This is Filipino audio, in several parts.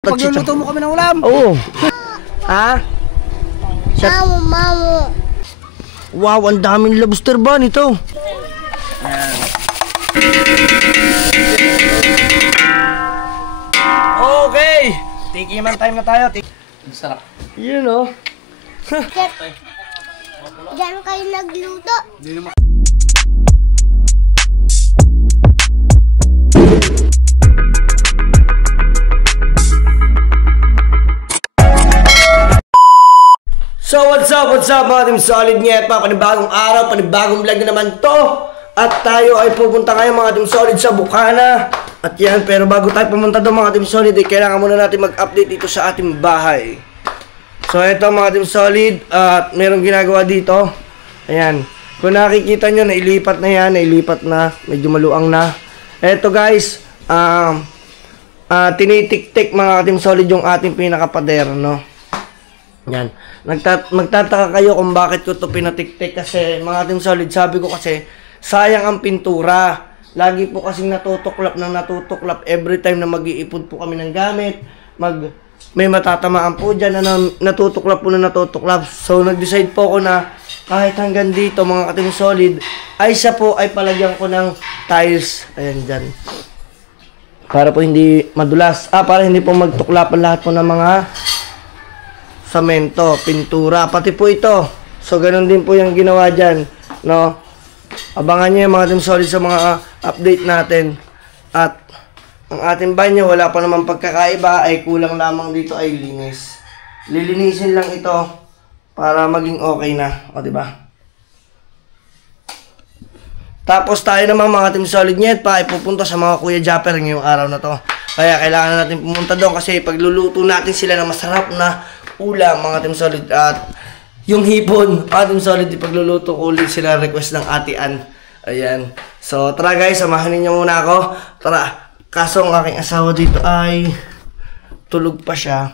Pagluluto mo kami ng ulam. Oo. Ha? Mamo. Wow, ang daming lobster ba nito? Okay. Tikiman time na tayo. Sarap. Yun o. Diyan kayo nagluto. So what's up mga team solid nga pa, panibagong araw, panibagong vlog na naman to. At tayo ay pupunta ngayon mga team solid sa Bukana. At yan, pero bago tayo pumunta doon mga team solid, kailangan muna natin mag-update dito sa ating bahay. So ito mga team solid, at merong ginagawa dito. Ayan, kung nakikita nyo, nailipat na yan, medyo maluang na. Eto guys, tinitik-tik mga team solid yung ating pinakapader, no? Yan. Magtataka kayo kung bakit ko to pinatik-tik kasi mga team solid, sabi ko kasi sayang ang pintura. Lagi po kasing natutuklap every time na mag-iipon po kami ng gamit. May matatamaan po dyan na natutuklap. So nag-decide po ako na kahit hanggang dito mga team solid ay siya po ay palagyan ko ng tiles. Ayan dyan. Para po hindi madulas. Para hindi po magtuklapan lahat po ng mga samento, pintura, pati po ito. So, ganun din po yung ginawa dyan, no? Abangan nyo yung mga team solid sa mga update natin. At, ang ating banyo, wala pa naman pagkakaiba, ay kulang lamang dito ay linis. Lilinisin lang ito para maging okay na, o diba? Tapos tayo naman mga team solid nyet pa, ay pupunta sa mga Kuya Japper ngayong araw na to. Kaya kailangan natin pumunta doon kasi pagluluto natin sila ng masarap na ulam mga team solid. At yung hipon, mga team solid, ipagluluto ko ulit sila, request ng Ate Ann. Ayan. So tara guys, samahan ninyo muna ako. Tara. Kaso ang aking asawa dito ay tulog pa siya.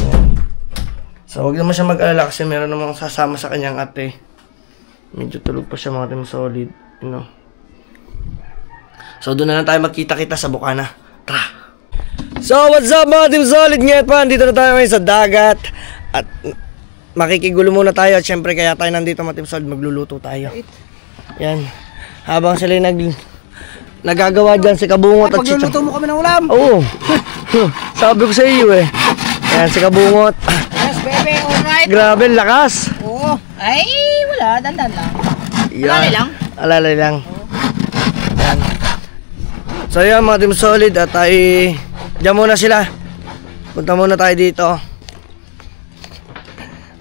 Ayan. So huwag naman siya mag-alala kasi meron namang sasama sa kanyang ate. Medyo tulog pa siya mga team solid, you know. So doon na lang tayo magkita-kita sa Bukana. Tara. So what's up mga team solid, ngayon pa, dito na tayo ngayon sa dagat. At makikigulo muna tayo. At syempre kaya tayo nandito mga team solid, magluluto tayo. Yan. Habang sila nagagawa dyan si Kabungot at si Pagluluto mo kami ng ulam. Oo. Sabi ko sa iyo eh. Yan si Kabungot. Yes, baby, alright. Grabe, lakas. Oo. Ay, wala. Dandan lang. Yan. Alalay lang. Alalay lang. Yan. So yan mga team solid, at ay diyan muna sila. Punta muna tayo dito.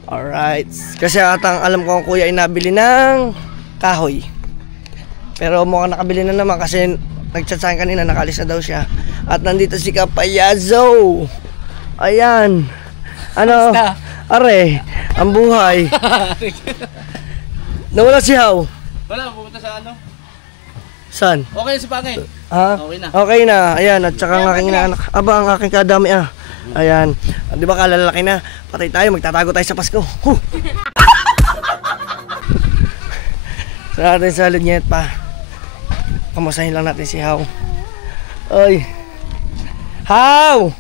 Alright. Kasi atang alam ko ang kuya ay nabili ng kahoy. Pero mukhang nakabili na naman kasi nag-chat sa akin kanina, nakalis na daw siya. At nandito si Kapayazo. Ayan. Ano? Are, ang buhay. Nawala si How. Wala, pupunta sa ano? Saan? Okay si Pangay. Ha? Okay na. Okay na. Ayan, at saka ang aking inaanak. Aba, ang aking kadami ah. Ayan. Di ba kalalaki na? Patay tayo, magtatago tayo sa Pasko. Huh! Sa atin sa Lunyet pa. Kamusahin lang natin si How. Oy. How!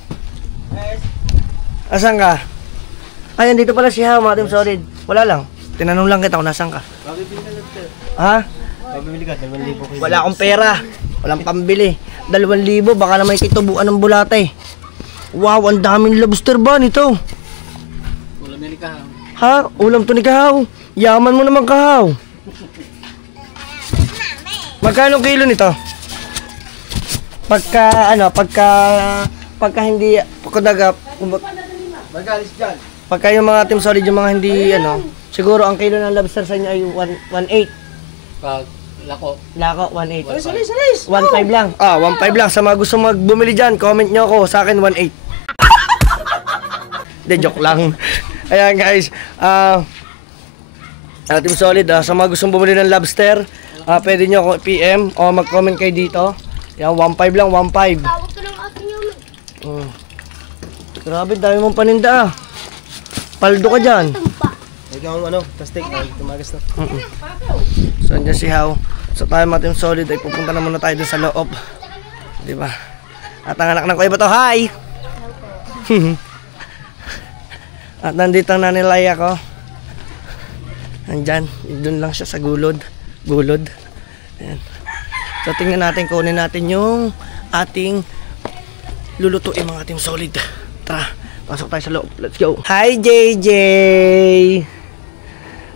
Asan ka? Ayan, dito pala si How, mga team solid. Wala lang. Tinanong lang kita kung nasan ka. Ha? Pabibili ka, 2,000 ko. Wala akong pera. Walang pambili. 2,000, baka naman kitubuan ng bulate. Wow, ang daming lobster ba nito? Ulam nila ka. Ha? Ulam to ni Kahaw. Yaman mo naman, Kahaw. Magkano kilo nito? Pagka hindi, Magalis dyan. pagka yung mga team solid, yung mga hindi, siguro ang kilo ng lobster sa inyo ay 1.8. Pag lako. Lako, 1.8. Salis! 1.5 lang. 1.5 lang. Sa mga gusto bumili dyan, comment nyo ako. Sa akin, 1.8. De, joke lang. Ayan guys. Team solid, sa mga gustong bumili ng lobster, pwede nyo ako PM o mag-comment kayo dito. Yan, 1.5 lang, 1.5. Tawag ko ng aking yung Grabe, dami mong paninda. Paldo ka dyan. Ikaw tastik na, tumagas na. So, andyan si How. So, tayo mga team solid ay pupunta na muna tayo dun sa loob. Diba? At ang anak ng kuya ba to? Hi! At nandito ang Nanay Laya ko. Nandyan. Doon lang siya sa gulod. Gulod. Ayan. So tingnan natin, kunin natin yung ating lulutuin mga ating solid. Tara, pasok tayo sa loob. Let's go. Hi JJ!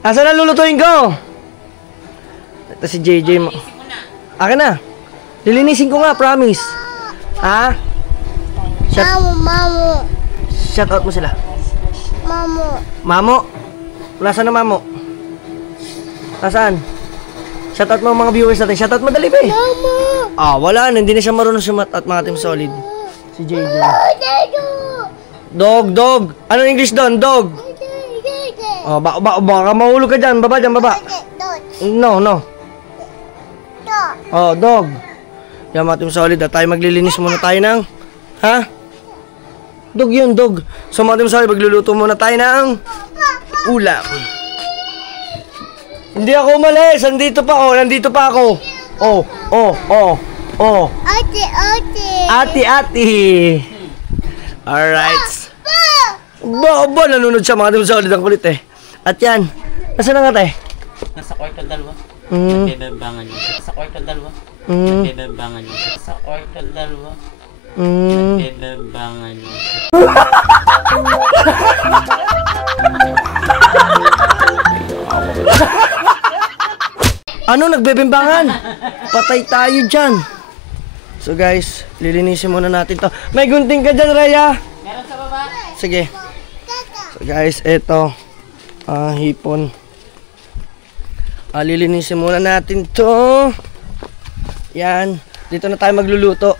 Asa na lulutuin ko? Ito si JJ. Akin na. Lilinisin ko nga, promise. Ha? Mamo. Shout out mo sila. Mamo. Mamo? Nasaan na Mamo? Nasaan? Shout out mo mga viewers natin. Shout out mo dali ba eh. Mamo. Ah, wala na. Hindi na siya marunong sumat at mga team solid. Si JJ. Dog. Anong English doon? Dog. Oh, baka mahulog ka dyan. Baba dyan, baba. No. Oh, dog. Yan mga team solid. At tayo maglilinis muna tayo ng... Ha? Dog yun, dog. So mga team solid, magluluto muna tayo ng... ulam. Hindi ako umalis. Nandito pa ako. Oh. Ate. Alright. Ba, nanonood siya mga team solid. Ang kulit eh. At yan. Nasaan na nga tayo? Nasa kwarto dalawa. Mm. Nagbebangan niya. Sa kwarto dalawa. Mm. Nagbebangan niya. Sa kwarto dalawa. Mm. Nagbebangan niya. Ano, nagbebembangan? Patay tayo dyan. So guys, lilinisin muna natin to. May gunting ka dyan, Rhea? Meron sa baba. Sige. So guys, eto. Hipon. Lilinisin muna natin to. Yan. Dito na tayo magluluto.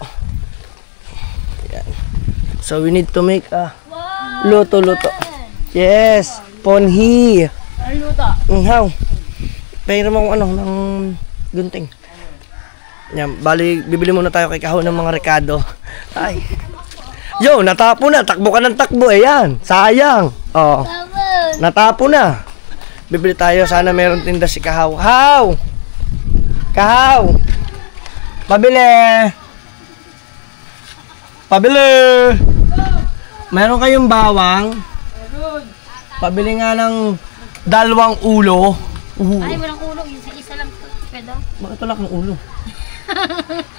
Yan. So we need to make a luto. Yes. Ponhi. Ano luto? How? Pairam ako ng gunting. Yan, bali, bibili muna tayo kay Kahon ng mga rekado. Ay. Yo, natapo na. Takbo ka ng takbo. Ayan. Sayang. Oh. Natapo na. Bibili tayo. Sana meron tinda si Kahaw. Kahaw. Pabili. Meron kayong bawang? Pabili nga ng 2 ulo. Ay, walang ulo. Isa lang. Pwede? Bakit wala kang ulo?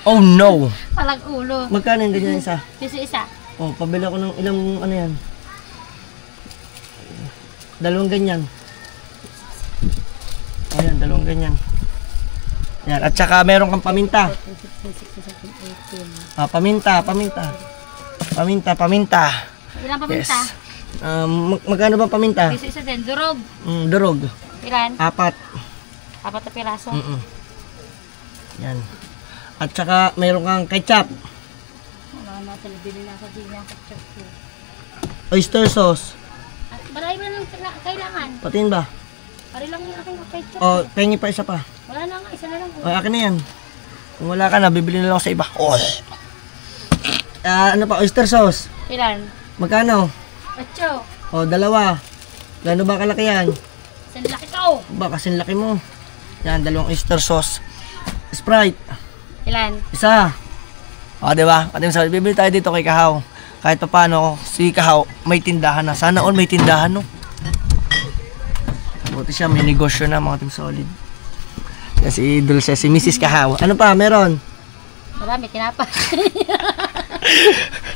Oh no. Walang ulo. Magkano yung ganyan isa? Isa. Oh, pabili ako ng ilang ano yan. 2 ganyan. Ayan, 2 ganyan. Yan, at saka meron kang paminta. Paminta. Ilang paminta? Yes. Magkano ba paminta? Isa din. Durog. Durog. Ilan? 4. 4 na piraso. Yan. At saka meron kang ketchup. Wala natin. Bili na sa dinya. Oyster sauce. Marami ba nang kailangan? Patin ba? Pari lang yung aking ketchup. O, pengi pa isa pa. Wala na nga. Isa na lang. O, akin na yan. Kung wala ka na, bibili na lang ako sa iba. Oh. Ano pa? Oyster sauce. Ilan? Magkano? 8. O, 2. Gano'n ba kalaki yan? Saan laki ko? Ba, kasing laki mo. Yan, 2 oyster sauce. Sprite. Ilan? Isa. O, diba? At yung sabi, bibili tayo dito kay Kahaw. Kahit pa paano, si Kahaw, may tindahan na. Sana all may tindahan, no? Buti siya, may negosyo na, mga team solid. Kasi Dulce, si Mrs. Kahaw. Ano pa, meron? Marami, tinapa.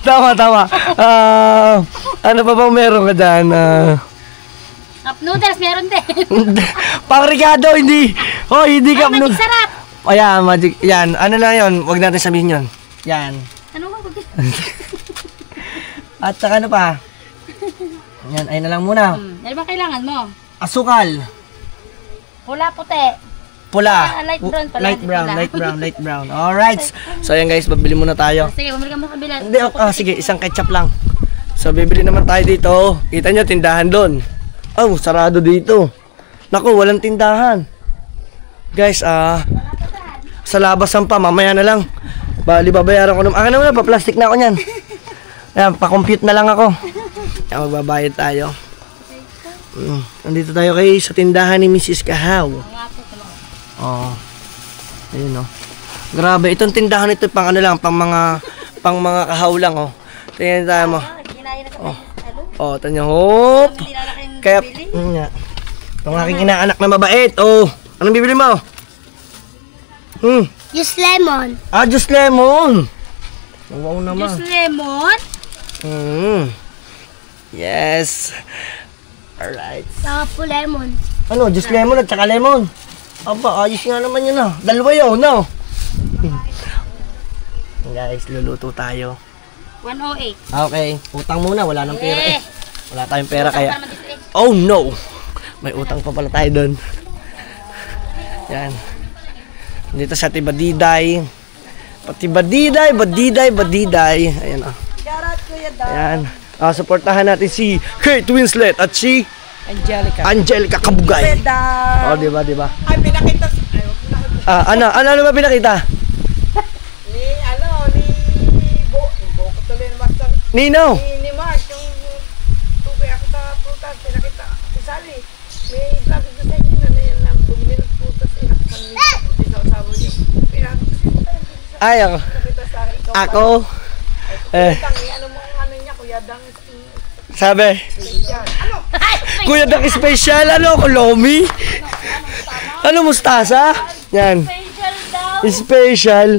Tama. Ano pa bang meron ka dyan? Cup noodles, meron din. Pang Ricardo, hindi. Oh, hindi Ay, cup magic noodles. sarap. O yan, magic. Yan, ano na yun? Huwag natin sabihin yun. Yan. Ano ba? At saka ano pa? Yan, ay na lang muna. Ano ba kailangan mo? Asukal. Pula, puti. Pula. Light brown pala, Light hindi pula. brown. Alright. So yan guys, babili muna tayo. Sige, bumili ka mo kabila. Hindi, sige, isang ketchup lang. So bibili naman tayo dito. Kita nyo, tindahan doon. Oh, sarado dito. Naku, walang tindahan. Guys, sa labasan pa, mamaya na lang. Bali, babayaran ko naman. Akin naman, pa-plastic na ako niyan. Ayan, pa-compute na lang ako. Ayan, magbabayad tayo. Nandito tayo sa tindahan ni Mrs. Kahaw. Oh. Ayun, oh. Grabe, itong tindahan ito pang ano lang, pang mga pang mga kahawlang, oh. Tingnan tayo mo. Kinaya na Oh. Oh, tanyo, hop. Hindi na laking Kaya, bibili. nga. Itong aking inaanak na mabait, oh. Anong bibili mo? Juice lemon. Ah, juice lemon. Wow naman. Juice lemon? Yes. Alright. Saka po lemon. Ano, juice lemon at saka lemon. Aba, ayos nga naman yun, ah. Dalawa yun, no? Guys, luluto tayo. 108. Okay, utang muna. Wala nang pera eh. Wala tayong pera Utang kaya. pa naman dito eh. Oh no! May utang pa pala tayo doon. Yan. Dito sa Tibadiday. Badiday. Ayan, ah. Ayan. Supportahan natin si Kate Winslet at si Angelica Kabugay. Oh, di ba? Ay, pinakita. Ano ba pinakita? Ni Bo ko tuloy na basta. Nino. Ni Mark, yung tubig ako sa prutas, pinakita. Si Sally, may vlog ko sa inyo na yan na bumili ng prutas. Buti sa asawa niyo. Ay, ako. Pinakita sa akin. Ako. Ano mo ang ano niya, Kuya Dang. Sabi. Kuya Dak special. Ano ako, Lomi? Ano, mustasa? Yan. Special.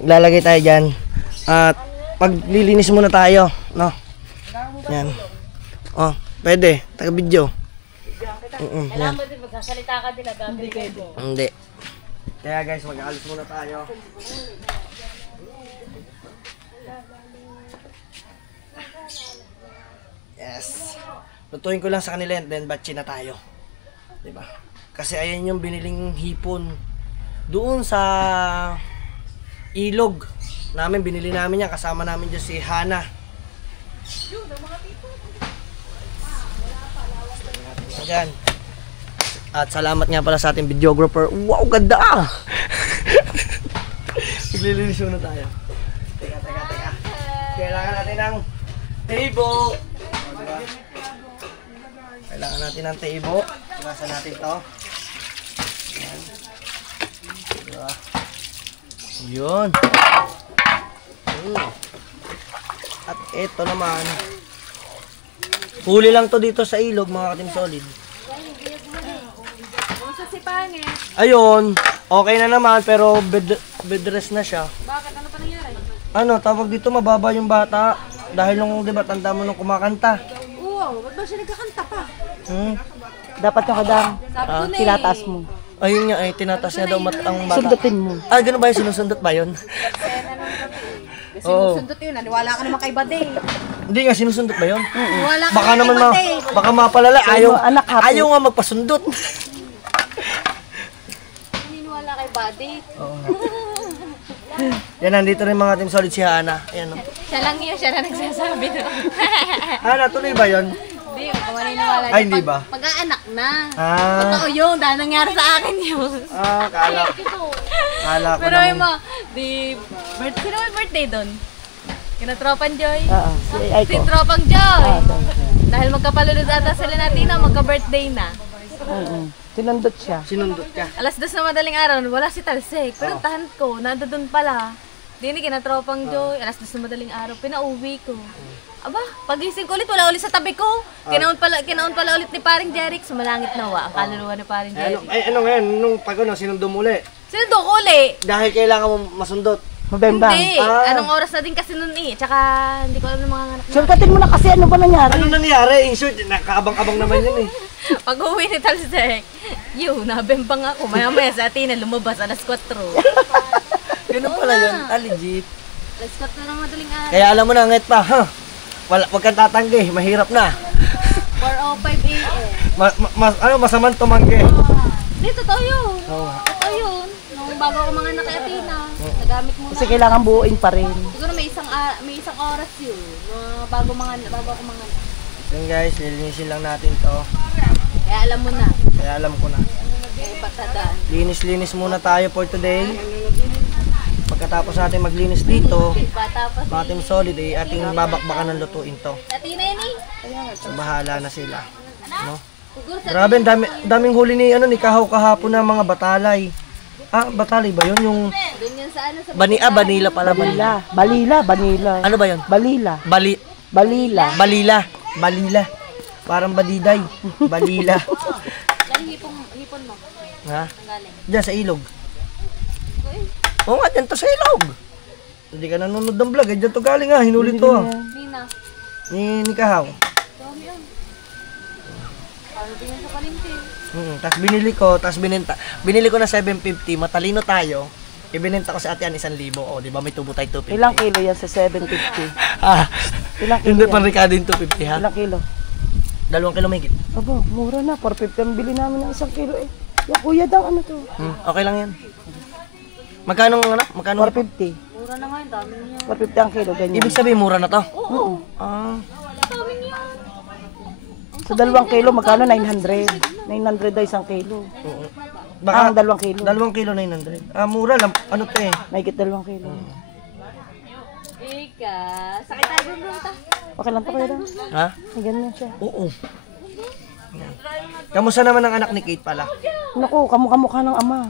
Lalagay tayo dyan. At maglilinis muna tayo. No? Yan. Oh, pwede. Taga-video. Alam mo din, magsasalita ka din. Hindi. Kaya guys, mag-aalis muna tayo. Yes. Lutuin ko lang sa kanila and then batchi na tayo. Diba? Kasi ayan yung biniling hipon. Doon sa ilog namin, binili namin yan. Kasama namin dyan si Hana. Ayan. At salamat nga pala sa ating videographer. Wow, ganda! Naglilinis muna tayo. Teka. Kailangan natin ng table. Kailangan natin ng table. Tirasan natin to. Ayan. Diba? Yun. At ito naman. Huli lang to dito sa ilog, mga Ka-Team Solid. Ayun, okay na naman pero bed rest na siya. Bakit? Ano pa nangyari? Ano, tawag dito mababa yung bata. Dahil nung, di ba, tanda mo nung kumakanta. Oo, ba't ba siya nagkakanta pa? Dapat yung kadang Sabi ko na tinataas mo. Ayun nga, ay tinatas niya daw ang bata. Sundutin mo. Ah, ganun ba yung sinusundot ba yun? Oo. Sundot yun, naniwala ka naman kay Bade. Hindi nga, sinusundot ba yun? Wala ka Baka naman naman kay Bade. baka mapalala. Ayaw, anak, hapo. ayaw nga magpasundot. Naniniwala kay Buddy. Yan, nandito rin mga Team Solid si Hana. Ayan, no? Siya lang yun, siya na nagsasabi doon. Hana, tuloy ba yun? Hindi, kung maniniwala. Ay, hindi ba? Pag-aanak na. Ah, Totoo yun, dahil nangyari sa akin yun. kala ko Pero naman. yun mo, sino may birthday doon? Kinatropan Joy? Oo, si Si Aiko. Tropang Joy. Dahil magkapalulod ata sila natin na, magka-birthday na. Sinundot siya. Sinundot ka. Alas 2 na madaling araw, wala si Talsik. Pero tahan ko, nandoon pala. Dini kinatropang Joy, alas 2 na madaling araw, pinauwi ko. Aba, pagising ko ulit, wala ulit sa tabi ko. Kinaon pala ulit ni paring Jeric, sumalangit nawa, ang kaluluwa ni paring Jeric. Ano ngayon, nung pag ano, sinundo mo uli? Sinundo ko uli. Dahil kailangan mo masundot. Mabembang. Hindi, Ah. anong oras na din kasi nun eh. Tsaka hindi ko alam ng mga anak na. Sundutin mo na kasi ano ba nangyari? Ano nangyari? In short, nakaabang-abang naman yun eh. Pag uwi ni Talsik, nabembang ako. Maya-maya sa atin na lumabas, alas 4. Ganun pala yun. Legit. Alas 4 na madaling araw. Kaya alam mo na, ngit pa, ha? Wag kang tatanggi, mahirap na. 4:05 a.m. Masamang tumanggi. Hindi, totoo yun. Oo. Totoo yun. Nung bago ako mga kay Athena, nagamit mo Kasi na. kailangan buuin pa rin. Siguro may isang oras yun. Bago ako mga Yan guys, lilinisin lang natin to. Kaya alam mo na. Kaya alam ko na. May patadaan. Linis-linis muna tayo for today. Pagkatapos natin maglinis dito, Bata pa mga Team Solid, ating babakbakan ng lutuin to. Athena yun eh. So bahala na sila. No? Siguro sa Grabe, daming huli ni Kahaw kahapon ng mga batalay. batali ba yun? Yung Doon yun sa ano sa Banila pala. Balila. Ano ba yun? Balila. Balila. Balila. Parang badiday. Balila. Galing hipon mo. Ha? Galing. Diyan sa ilog. Oo nga, dyan to sa ilog. Hindi ka nanonood ng vlog. Dyan to galing ha. Hinuli to ha. Nina. Ni Kahaw. Dami yan. Parang din yan sa palengke. Tapos binili ko na 750, matalino tayo. Ibinenta ko sa ate 1,000. O, di ba may tubo tayo 250. Ilang kilo yan sa 750? Ilang kilo Hindi yan? pan Ricardo yung 250 ha. Ilang kilo? 2 kilo may git. Aba, mura na. 450 ang bili namin ng 1 kilo eh. Yung kuya daw, ano to? Okay lang yan. Magkano? 450. Mura na nga yun, dami niya. 450 ang kilo, ganyan. Ibig sabihin mura na to. Oo. Dami niya. Sa 2 kilo, magkano? 900. 900 ay 1 kilo. Baka Ang 2 kilo. 2 kilo 900. Mura lang. Ano to eh? Mahigit 2 kilo. Ika, sakit tayo doon ta. Okay lang to kayo daw. Ha? Ay, ganyan siya. Oo. Yan. Kamusta naman ang anak ni Kate pala? Naku, kamukha ng ama.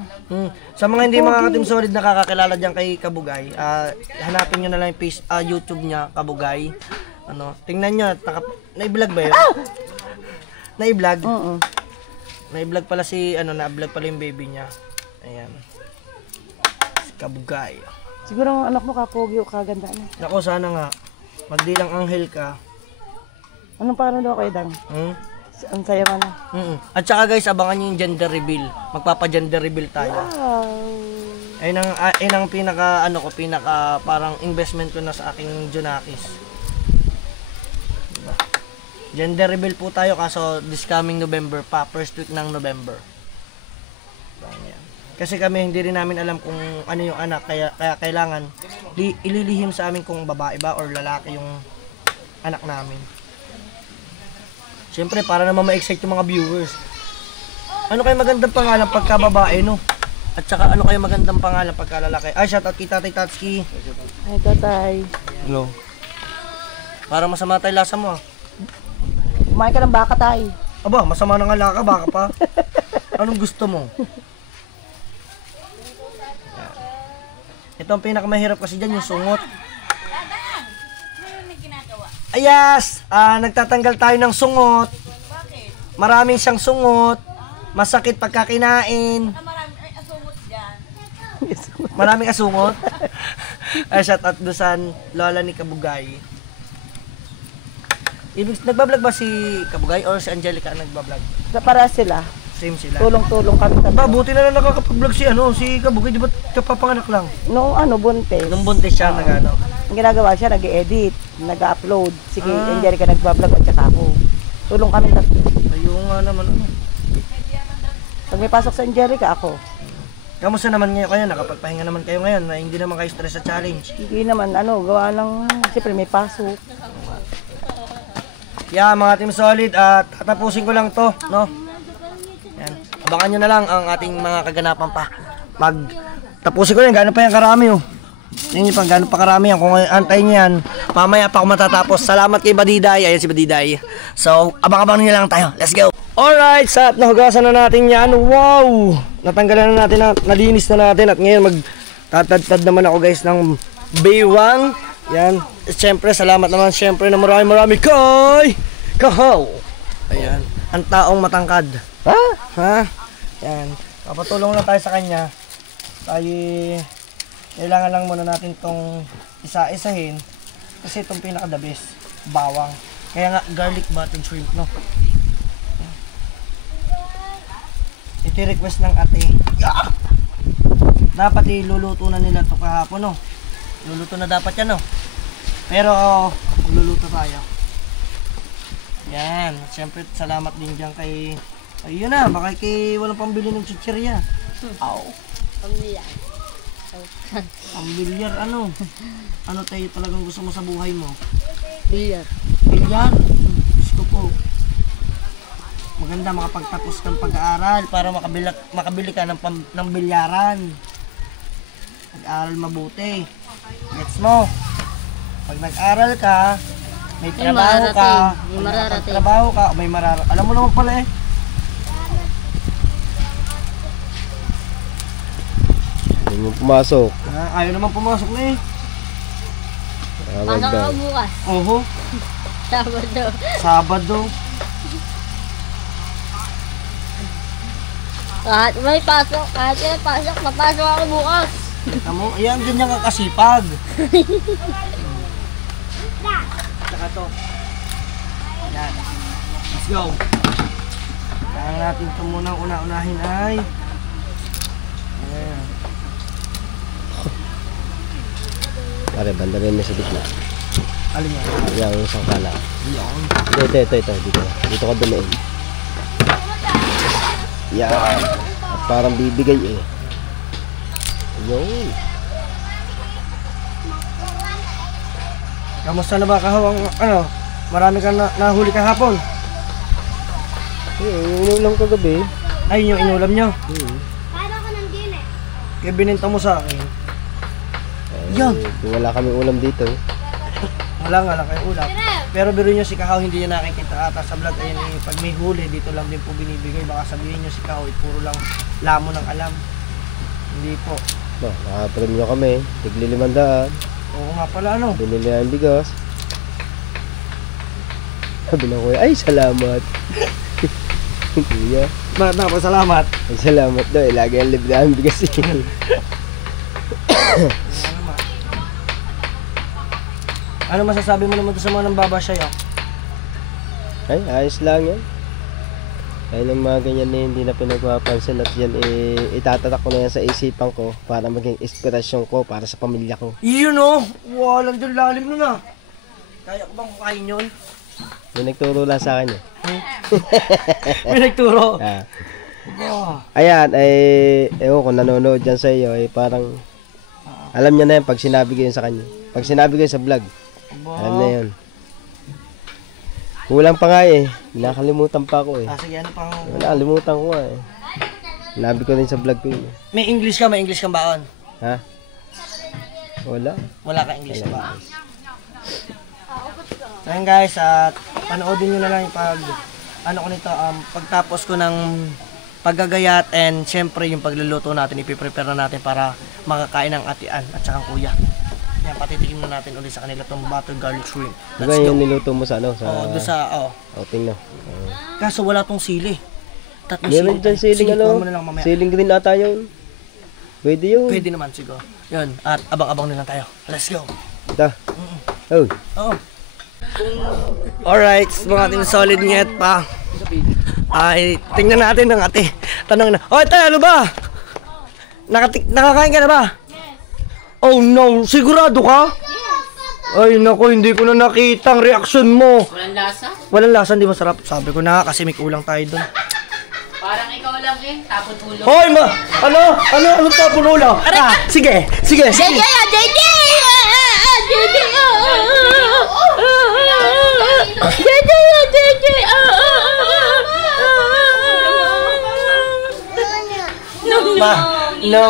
Sa mga hindi mga ka-Team Solid nakakakilala dyan kay Kabugay, hanapin nyo na lang yung YouTube niya, Kabugay. Tingnan nyo, na-vlog ba yun? Na-vlog? Oo. Na-vlog pala na-vlog pala yung baby niya. Ayan. Si Kabugay. Siguro ang anak mo kapogi o kaganda na. Nako, sana nga. Magdilang anghel ka. Anong paano daw kayo, Dang? Ang saya man na. At saka guys, abangan nyo yung gender reveal. Magpapa-gender reveal tayo. Wow. Ayun ang pinaka parang investment ko na sa aking Junakis. Diba? Gender reveal po tayo kaso this coming November pa, first week ng November. Diba? Kasi kami hindi rin namin alam kung ano yung anak, kaya kailangan ililihim sa amin kung babae ba or lalaki yung anak namin. Siyempre, para naman ma-excite yung mga viewers. Ano kayo magandang pangalan pagka babae, no? At saka ano kayo magandang pangalan pagka lalaki? Shoutout kay Tatay Tatsuki. Ay, tatay. Hello. Para masama tayo lasa mo, Kumain ka ng baka, tay. Aba, masama na nga laka, baka pa. Anong gusto mo? Ito ang pinakamahirap kasi dyan, yung sungot. Ayas! Nagtatanggal tayo ng sungot. Bakit? Maraming siyang sungot. Masakit pagka kinain. Maraming asungot dyan. Maraming asungot. Shout out doon sa lola ni Kabugay. Nagbablog ba si Kabugay or si Angelica ang nagbablog? Para sila. Same sila. Tulong-tulong kami. Ba, buti na lang nakakapag-vlog si Kabugay. Di ba kapapanganak lang? Noong buntis. Nung buntis siya, Ang ginagawa siya, nag-edit, nag-upload. Sige, Angelica nagbablog at saka ako. Tulong kami tatlo. Ayun nga naman. Pag may pasok sa Angelica, ako. Kamusta naman ngayon kayo? Nakapagpahinga naman kayo ngayon na hindi naman kayo stress sa challenge. Hindi naman, gawa ng, siyempre may pasok. Yeah, mga Team Solid, at tatapusin ko lang to, no? Yan. Abangan nyo na lang ang ating mga kaganapan pa. Tapusin ko yan, gano'n pa yan karami, oh. Tingnan nyo pa, gano'n pa karami yan. Kung antayin nyo yan, mamaya pa ako matatapos. Salamat kay Badiday. Ayan si Badiday. So, abang-abang nyo lang tayo. Let's go! Alright, sa nahugasan na natin yan. Wow! Natanggalan na natin, nalinis na natin. At ngayon, magtatadtad naman ako guys ng baywang. Yan. Siyempre, salamat naman siyempre na marami kay Kahaw. Ayan. Ang taong matangkad. Ha? Yan. Papatulong lang tayo sa kanya. Tayo, kailangan lang muna natin itong isa-isahin. Kasi itong pinaka-the best, bawang. Kaya nga, garlic buttered shrimp, no? Ito yung request ng ate. Yeah! Dapat iluluto na nila ito kahapon, no? Luluto na dapat yan, no? Pero, magluluto tayo. Yan. Siyempre, salamat din dyan kay... Ayun na, baka kay walang pambili ng chichirya. Aw. Pambilyar, ano? Ano tayo talagang gusto mo sa buhay mo? Bilyar. Bilyar? Gusto ko. Maganda makapagtapos ng pag-aaral para makabili ka ng bilyaran. Nag-aaral mabuti. Gets mo? Pag nag-aral ka, may trabaho ka, trabaho ka, may mararating. Alam mo naman pala eh. mo pumasok. Ayaw naman pumasok na eh. Tawag Pasok daw. ako bukas. Oho, Sabado. Sabado. Kahit may pasok, papasok ako bukas. Tamo, ayan, ganyan ka kasipag. Saka to. Yan. Let's go. Kailangan natin ito muna una-unahin ay. Ayan. Pare, banda rin na sa gitna. Alin yan? Yung isang kala. Yan. Ito. Dito ka dumain. Yan. At parang bibigay eh. Yun. Kamusta na ba kahawang ano? Marami kang nahuli kahapon? Inulam ko gabi. Ay, yung inulam nyo. Kaya bininta mo sa akin. Yan. Wala kaming ulam dito. Wala nga lang kayo ulam. Pero biro nyo si Kahaw hindi niya nakikita ata sa vlog. Ayun, pag may huli, dito lang din po binibigay. Baka sabihin nyo si Kahaw, puro lang lamon ng alam. Hindi po. Nakapremyo kami. Tigli 500. Oo nga pala ano. Binili ang bigas. Sabi ng kuya, ay salamat. Kuya, Napasalamat. ay salamat daw. Lagi ang libre ang bigas eh. Ano masasabi mo naman sa mga nambabasya? Ay, ayos lang yan. Kaya ng mga ganyan na hindi na pinagpapansin at yan itatatak ko na yan sa isipan ko para maging inspirasyon ko para sa pamilya ko. Yun o! Walang dyan lalim nun ah. Kaya ko bang kukain yun? May nagturo lang sa akin eh. May nagturo. Ah. Wow. Ayan, ewan ko nanonood dyan sa iyo, parang alam niya na yan pag sinabi ko yun sa kanya. Pag sinabi ko yun sa vlog, alam na yun. Kulang pa nga eh. Nakalimutan pa ako eh. Sige, ano pang... Nakalimutan ko nga eh. Sinabi ko rin sa vlog ko yun. May English kang baon? Ha? Wala. Wala ka English na baon. So yun guys, at panoodin nyo na lang yung pagtapos ko ng paggagayat and syempre yung pagluluto natin, ipiprepare na natin para makakain ng atian at saka kuya. Yan, patitikim na natin ulit sa kanila itong butter garlic shrimp. Diba Let's go. yung niluto mo sa ano? Sa Doon sa, outing na. Kaso wala tong sili. Tatlong Meron dyan siling Sige, ano? kuha mo na lang mamaya. Siling green ata yun. Pwede yun. Pwede naman siguro. Yun, at abang-abang na lang tayo. Let's go. Ito. Oh. Oo. Alright, mga ating solid nget pa. Ay, tingnan natin ng ate. Tanong na, oh, tayo, ano ba? Nakakain ka na ba? Oh no, sigurado ka? Ay nako, hindi ko na nakita ang reaksyon mo. Walang lasa? Walang lasa, hindi masarap. Sabi ko na kasi may kulang tayo doon. Parang ikaw lang eh, tapon ulo. Hoy, ano tapon ulo? Sige. No.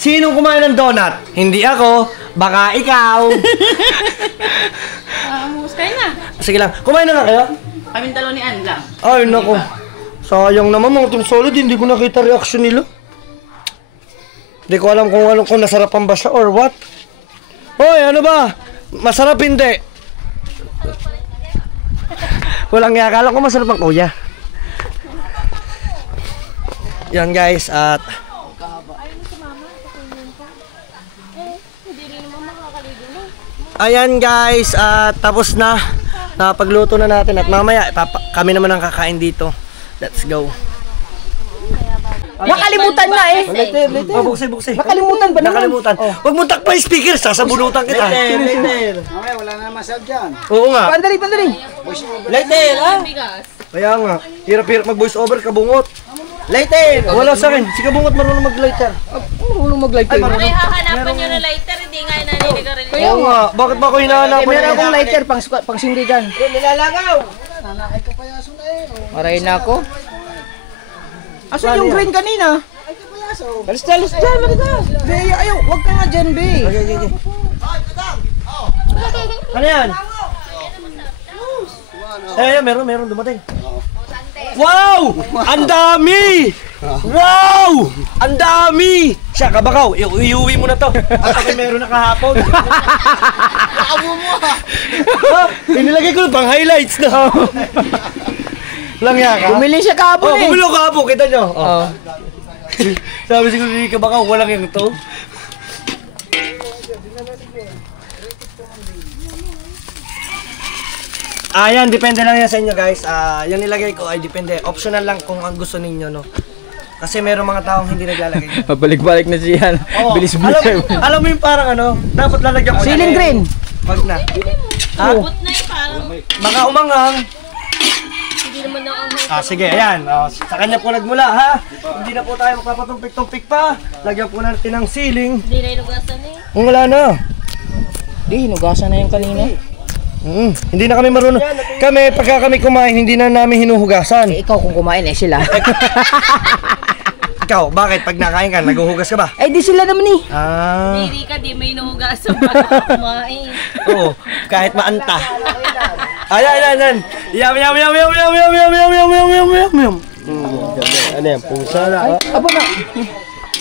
Sinong kumain ng donut? Hindi ako, baka ikaw. Husay na. Sige lang, kumain na nga kayo? Kaming dalawa ni Ann lang. Ay nako, sayang naman mga team solid, hindi ko nakita reaction nila. Hindi ko alam kung nasarapan ba siya or what. Hoy, ano ba? Masarap hindi? Walang nga, akala ko masarap ang kuya. Yan guys, at ayan guys, at tapos na. Napagluto na natin at mamaya kami naman ang kakain dito. Let's go. Nakalimutan na eh. Oh, buksay. Nakalimutan ba naman? Nakalimutan. Huwag mo takpa yung speaker, sasabunutan kita. Later. Mamaya wala na masyad dyan. Oo nga. Pandali. Later, ha? Kaya nga, hirap-hirap mag voice over, kabungot. Later! Wala sa akin, si kabungot marunong mag-lighter. Marunong mag-lighter. Ay, marunong. Hahanapan nyo na lighter, hindi nga naninigaw rin. Oo nga, bakit ba ako hinahanapan? Meron akong lighter pang sindigan. Nilalagaw! Maray na ako. Asan yung green kanina? Alis dyan, malita. Be, ayaw, wag ka nga dyan, Be. Okay. Ano yan? Meron dumating. Wow! Ang dami! Wow! Ang dami! Siya, Kabakaw, iuwi mo na to. At ako meron na kahapon. Amo mo ha. Inilagay ko pang highlights na. Lang yan ka? Bumili siya kahapon eh. Bumili ko kahapon, kita nyo. Sabi siguro ni Kabakaw, walang yung to. Yan, depende lang yan sa inyo guys. Yan nilagay ko ay depende. Optional lang kung ang gusto ninyo, no? Kasi meron mga taong hindi naglalagay. Pabalik-balik na siya. Bilis Alam mo yung parang ano, dapat lalagyan ko. Ceiling green. Wag na. Ha? Abot na eh, parang. Baka umanghang. Hindi naman na ang Sige, ayan. Sa kanya po nagmula, ha? Hindi na po tayo magpapatumpik-tumpik pa. Lagyan po natin ng ceiling. Hindi na inugasan eh. Wala na. Di, hinugasan na yung kanina. Hindi na kami marunong. Kami, pagka kami kumain, hindi na namin hinuhugasan. Ikaw kung kumain eh sila. Ikaw, bakit? Pag nakain ka, naguhugas ka ba? Eh di sila naman eh. Hindi ka, di may inugasan para kumain. Oo, kahit maanta. Ayan. Yum. Ano yan? Pusa na. Aba na.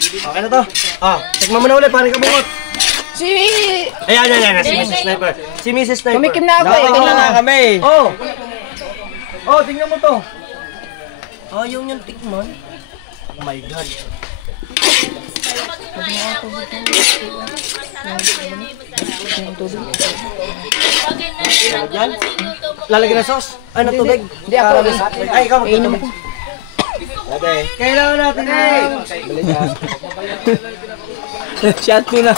Okay na to. Tikman mo na ulit, parang kabungot. Si... Ayan. Si Mrs. Sniper. Si Mrs. Sniper. Kumikim na ako eh. Tingnan Kanina. kami. Tingnan mo to. Yung tikman. Oh my God. Yan. Lalagyan na sauce? Ano, tubig? Hindi ako. Ay, ikaw magtutubig. Kailangan natin Shot mo na.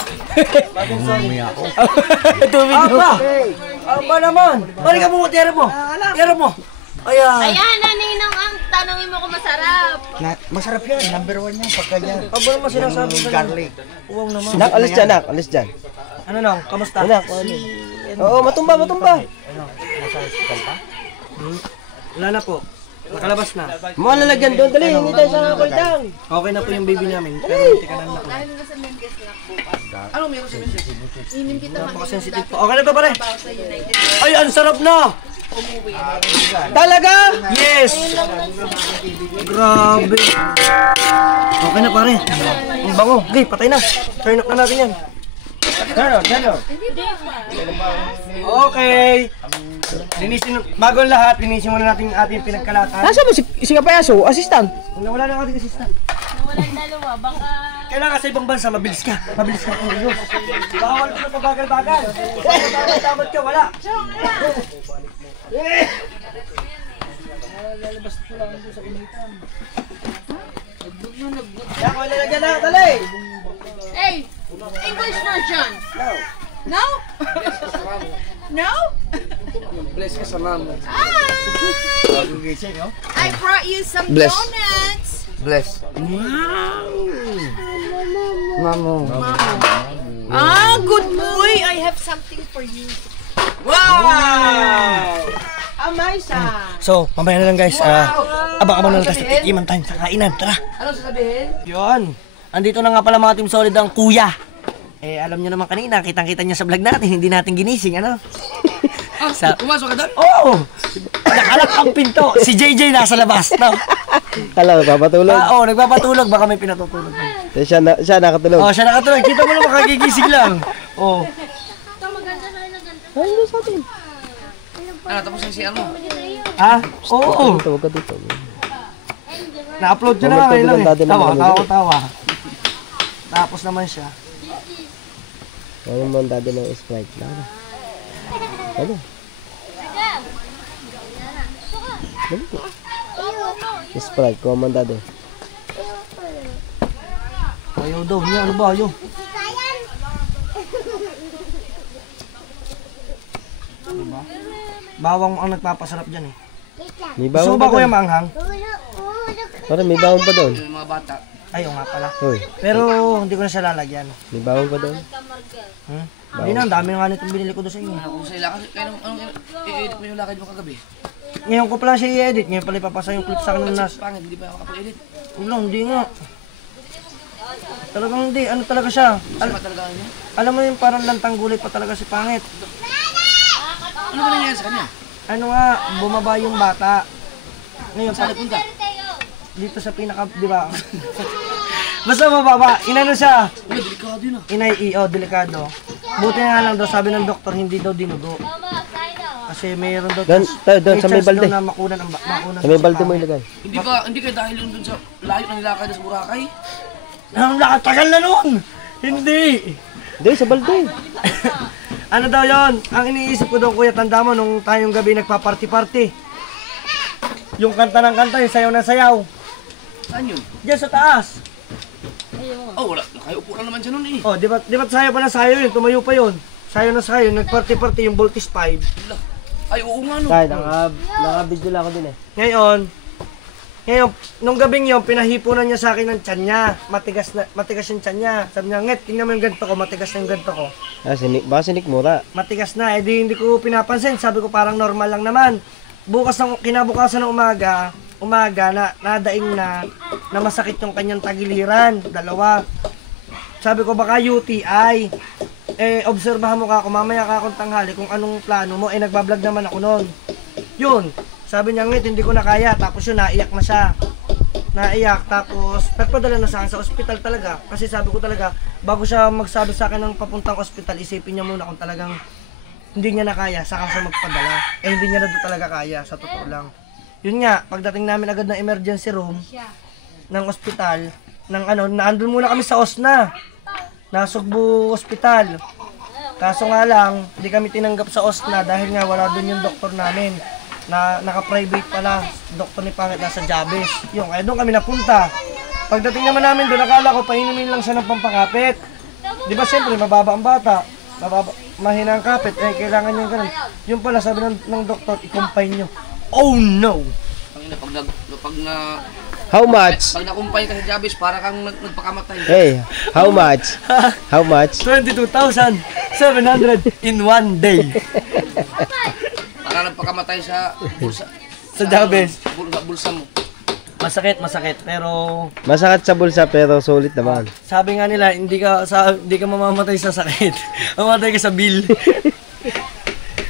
Tubig mo. Aba naman. Balik ka mo, tiyara mo. Ayan. Ayan, naninang ang tanongin mo kung masarap. Masarap yan. Number 1 yan. Pagka yan. Aba naman sinasabi ko. Garlic. Uwang naman. Nak, alis dyan, nak. Alis dyan. Ano nang? Kamusta? Anak, oo, matumba. Wala na po. Nakalabas na. Mga lalagyan doon. Dali, hindi tayo sa kultang. Okay na po yung baby namin. Pero hindi ka na ako. Ano meron sa Mendes? Inim kita Napaka-sensitive po. Okay na to pare. Ay, ang sarap na! Talaga? Yes! Grabe. Okay na pare. Ang bango. Okay, patay na. Turn up na natin yan. Turn up. Okay. Bago ang lahat, linisin muna natin yung ating pinagkalatan. Nasa mo si Kapayaso? Assistant? Wala na ating assistant. Walang dalawa, baka... Kailangan sa ibang bansa, mabilis ka. Mabilis ka. Bawal ko na pabagal-bagal. Tamad ka, wala. Lalabas ko lang doon sa initan. Yan, wala na dyan na. Dali! Hey! English version! No? No? Bless ka sa mama. I brought you some Bless. donuts! Bless. Mamo. Ah, good boy! I have something for you. Wow! Amazing! So, mamaya na lang guys. Abang-abang na lang tayo sa tikiman tayo sa kainan. Tara! Ano sasabihin? Yun. Andito na nga pala mga Team Solid ang kuya. Alam nyo naman kanina, kitang-kita niya sa vlog natin, hindi natin ginising, ano? Pumasok ka doon? Oo! Nakalak ang pinto. Si JJ nasa labas, no? Kala, papatulog. Oo, nagpapatulog. Baka may pinatutulog. Siya nakatulog. Siya nakatulog. Kita mo naman, kagigising lang. Oo. Ano sa atin? Ano, tapos yung si ano? Ha? Oo. Tawag ka dito. Na-upload ko na nga ngayon lang eh. Tawa. Tapos naman siya. Ano mo ang dati ng Sprite na? Ano? Sprite, kuha mo ang dati. Ayaw daw niya. Ano ba? Ayaw. Diba? Bawang ang nagpapasarap dyan eh. May Gusto bawang mo ba pa kuya doon. maanghang? Parang may bawang pa doon. Mga bata. Ayaw nga pala. Hoy, Pero hindi ko na siya lalagyan. may bawang pa doon. Hindi na, ang dami nga nitong binili ko doon sa inyo. Kung sa ilakad, anong i-edit mo yung lakad mo kagabi? Ngayon ko pala siya i-edit. Ngayon pala ipapasa yung clip sa akin ng nas. Pangit, hindi ba ako kapag-edit? Wala, hindi nga. Talagang hindi. Ano talaga siya? Ano ba talaga niya? Alam mo yung parang lantang gulay pa talaga si Pangit. Ano ba nangyayari sa kanya? Ano nga, bumaba yung bata. Ngayon, Saan punta? dito sa pinaka, di ba? Basta mababa, inano siya. Delikado yun ah. Delikado. Buti nga lang daw, sabi ng doktor, hindi daw dinugo. Kasi mayroon daw Doon, sa may balde. na makunan ang makunan. Sa may balde mo ilagay. Hindi ka dahil yun dun sa layo ng nilakad sa Boracay. Ang nakatagal na noon. Hindi. Hindi, sa balde. Ano daw yon? Ang iniisip ko daw, kuya, tanda mo nung tayong gabi nagpa-party-party. Yung kanta ng kanta, yung sayaw na sayaw. Saan yun? Diyan sa taas. Oh, wala. Nakayupo lang naman siya nun eh. Oh, di ba sayaw pa na sayaw yun, tumayo pa yun. Sayaw na sayaw, nagparty-party yung Voltis 5. Ay, oo nga no. Kaya, naka-video lang ako din eh. Ngayon, nung gabing yun, pinahipunan niya sa akin ng tiyan niya. Matigas yung tiyan niya. Sabi niya, Nget, tingnan mo yung ganito ko, matigas na yung ganito ko. Baka sinikmura. Matigas na, hindi ko pinapansin. Sabi ko parang normal lang naman. Kinabukasan ng umaga na nadaing na masakit yung kanyang tagiliran. Dalawa. Sabi ko baka UTI. Obserbahan mo ka ako, mamaya ka akong tanghali kung anong plano mo. Nagbablog naman ako noon. Yun. Sabi niya, Ngit, hindi ko na kaya. Tapos yun, naiyak na siya. Naiyak. Tapos, nagpadala na sa akin sa ospital talaga. Kasi sabi ko talaga, bago siya magsabi sa akin ng papuntang ospital, isipin niya muna kung talagang hindi niya na kaya, saka siya magpadala. Hindi niya na talaga kaya, sa totoo lang. Yun nga, pagdating namin agad ng emergency room ng ospital, naandun muna kami sa OSNA. Nasugbu Hospital. Kaso nga lang, hindi kami tinanggap sa OSNA dahil nga wala dun yung doktor namin. Naka-private pala, doktor ni Pangit nasa Jabes. Yung, kaya doon kami napunta. Pagdating naman namin doon, akala ko painumin lang siya ng pampakapit. Di ba siyempre, mababa ang bata. Mahina ang kapit, kailangan niya ganun. Yung pala, sabi ng doktor, i-combine nyo. Oh no! How much? Pag nakumpay ka sa Jabes, para kang nagpakamatay. Hey, how much? How much? 22,700 in one day. Para nagpakamatay sa bulsa. Sa Jabes. Bulsa mo. Masakit, pero Masakit sa bulsa pero sulit naman. sabi nga nila, hindi ka mamamatay sa sakit. Mamatay ka sa bill.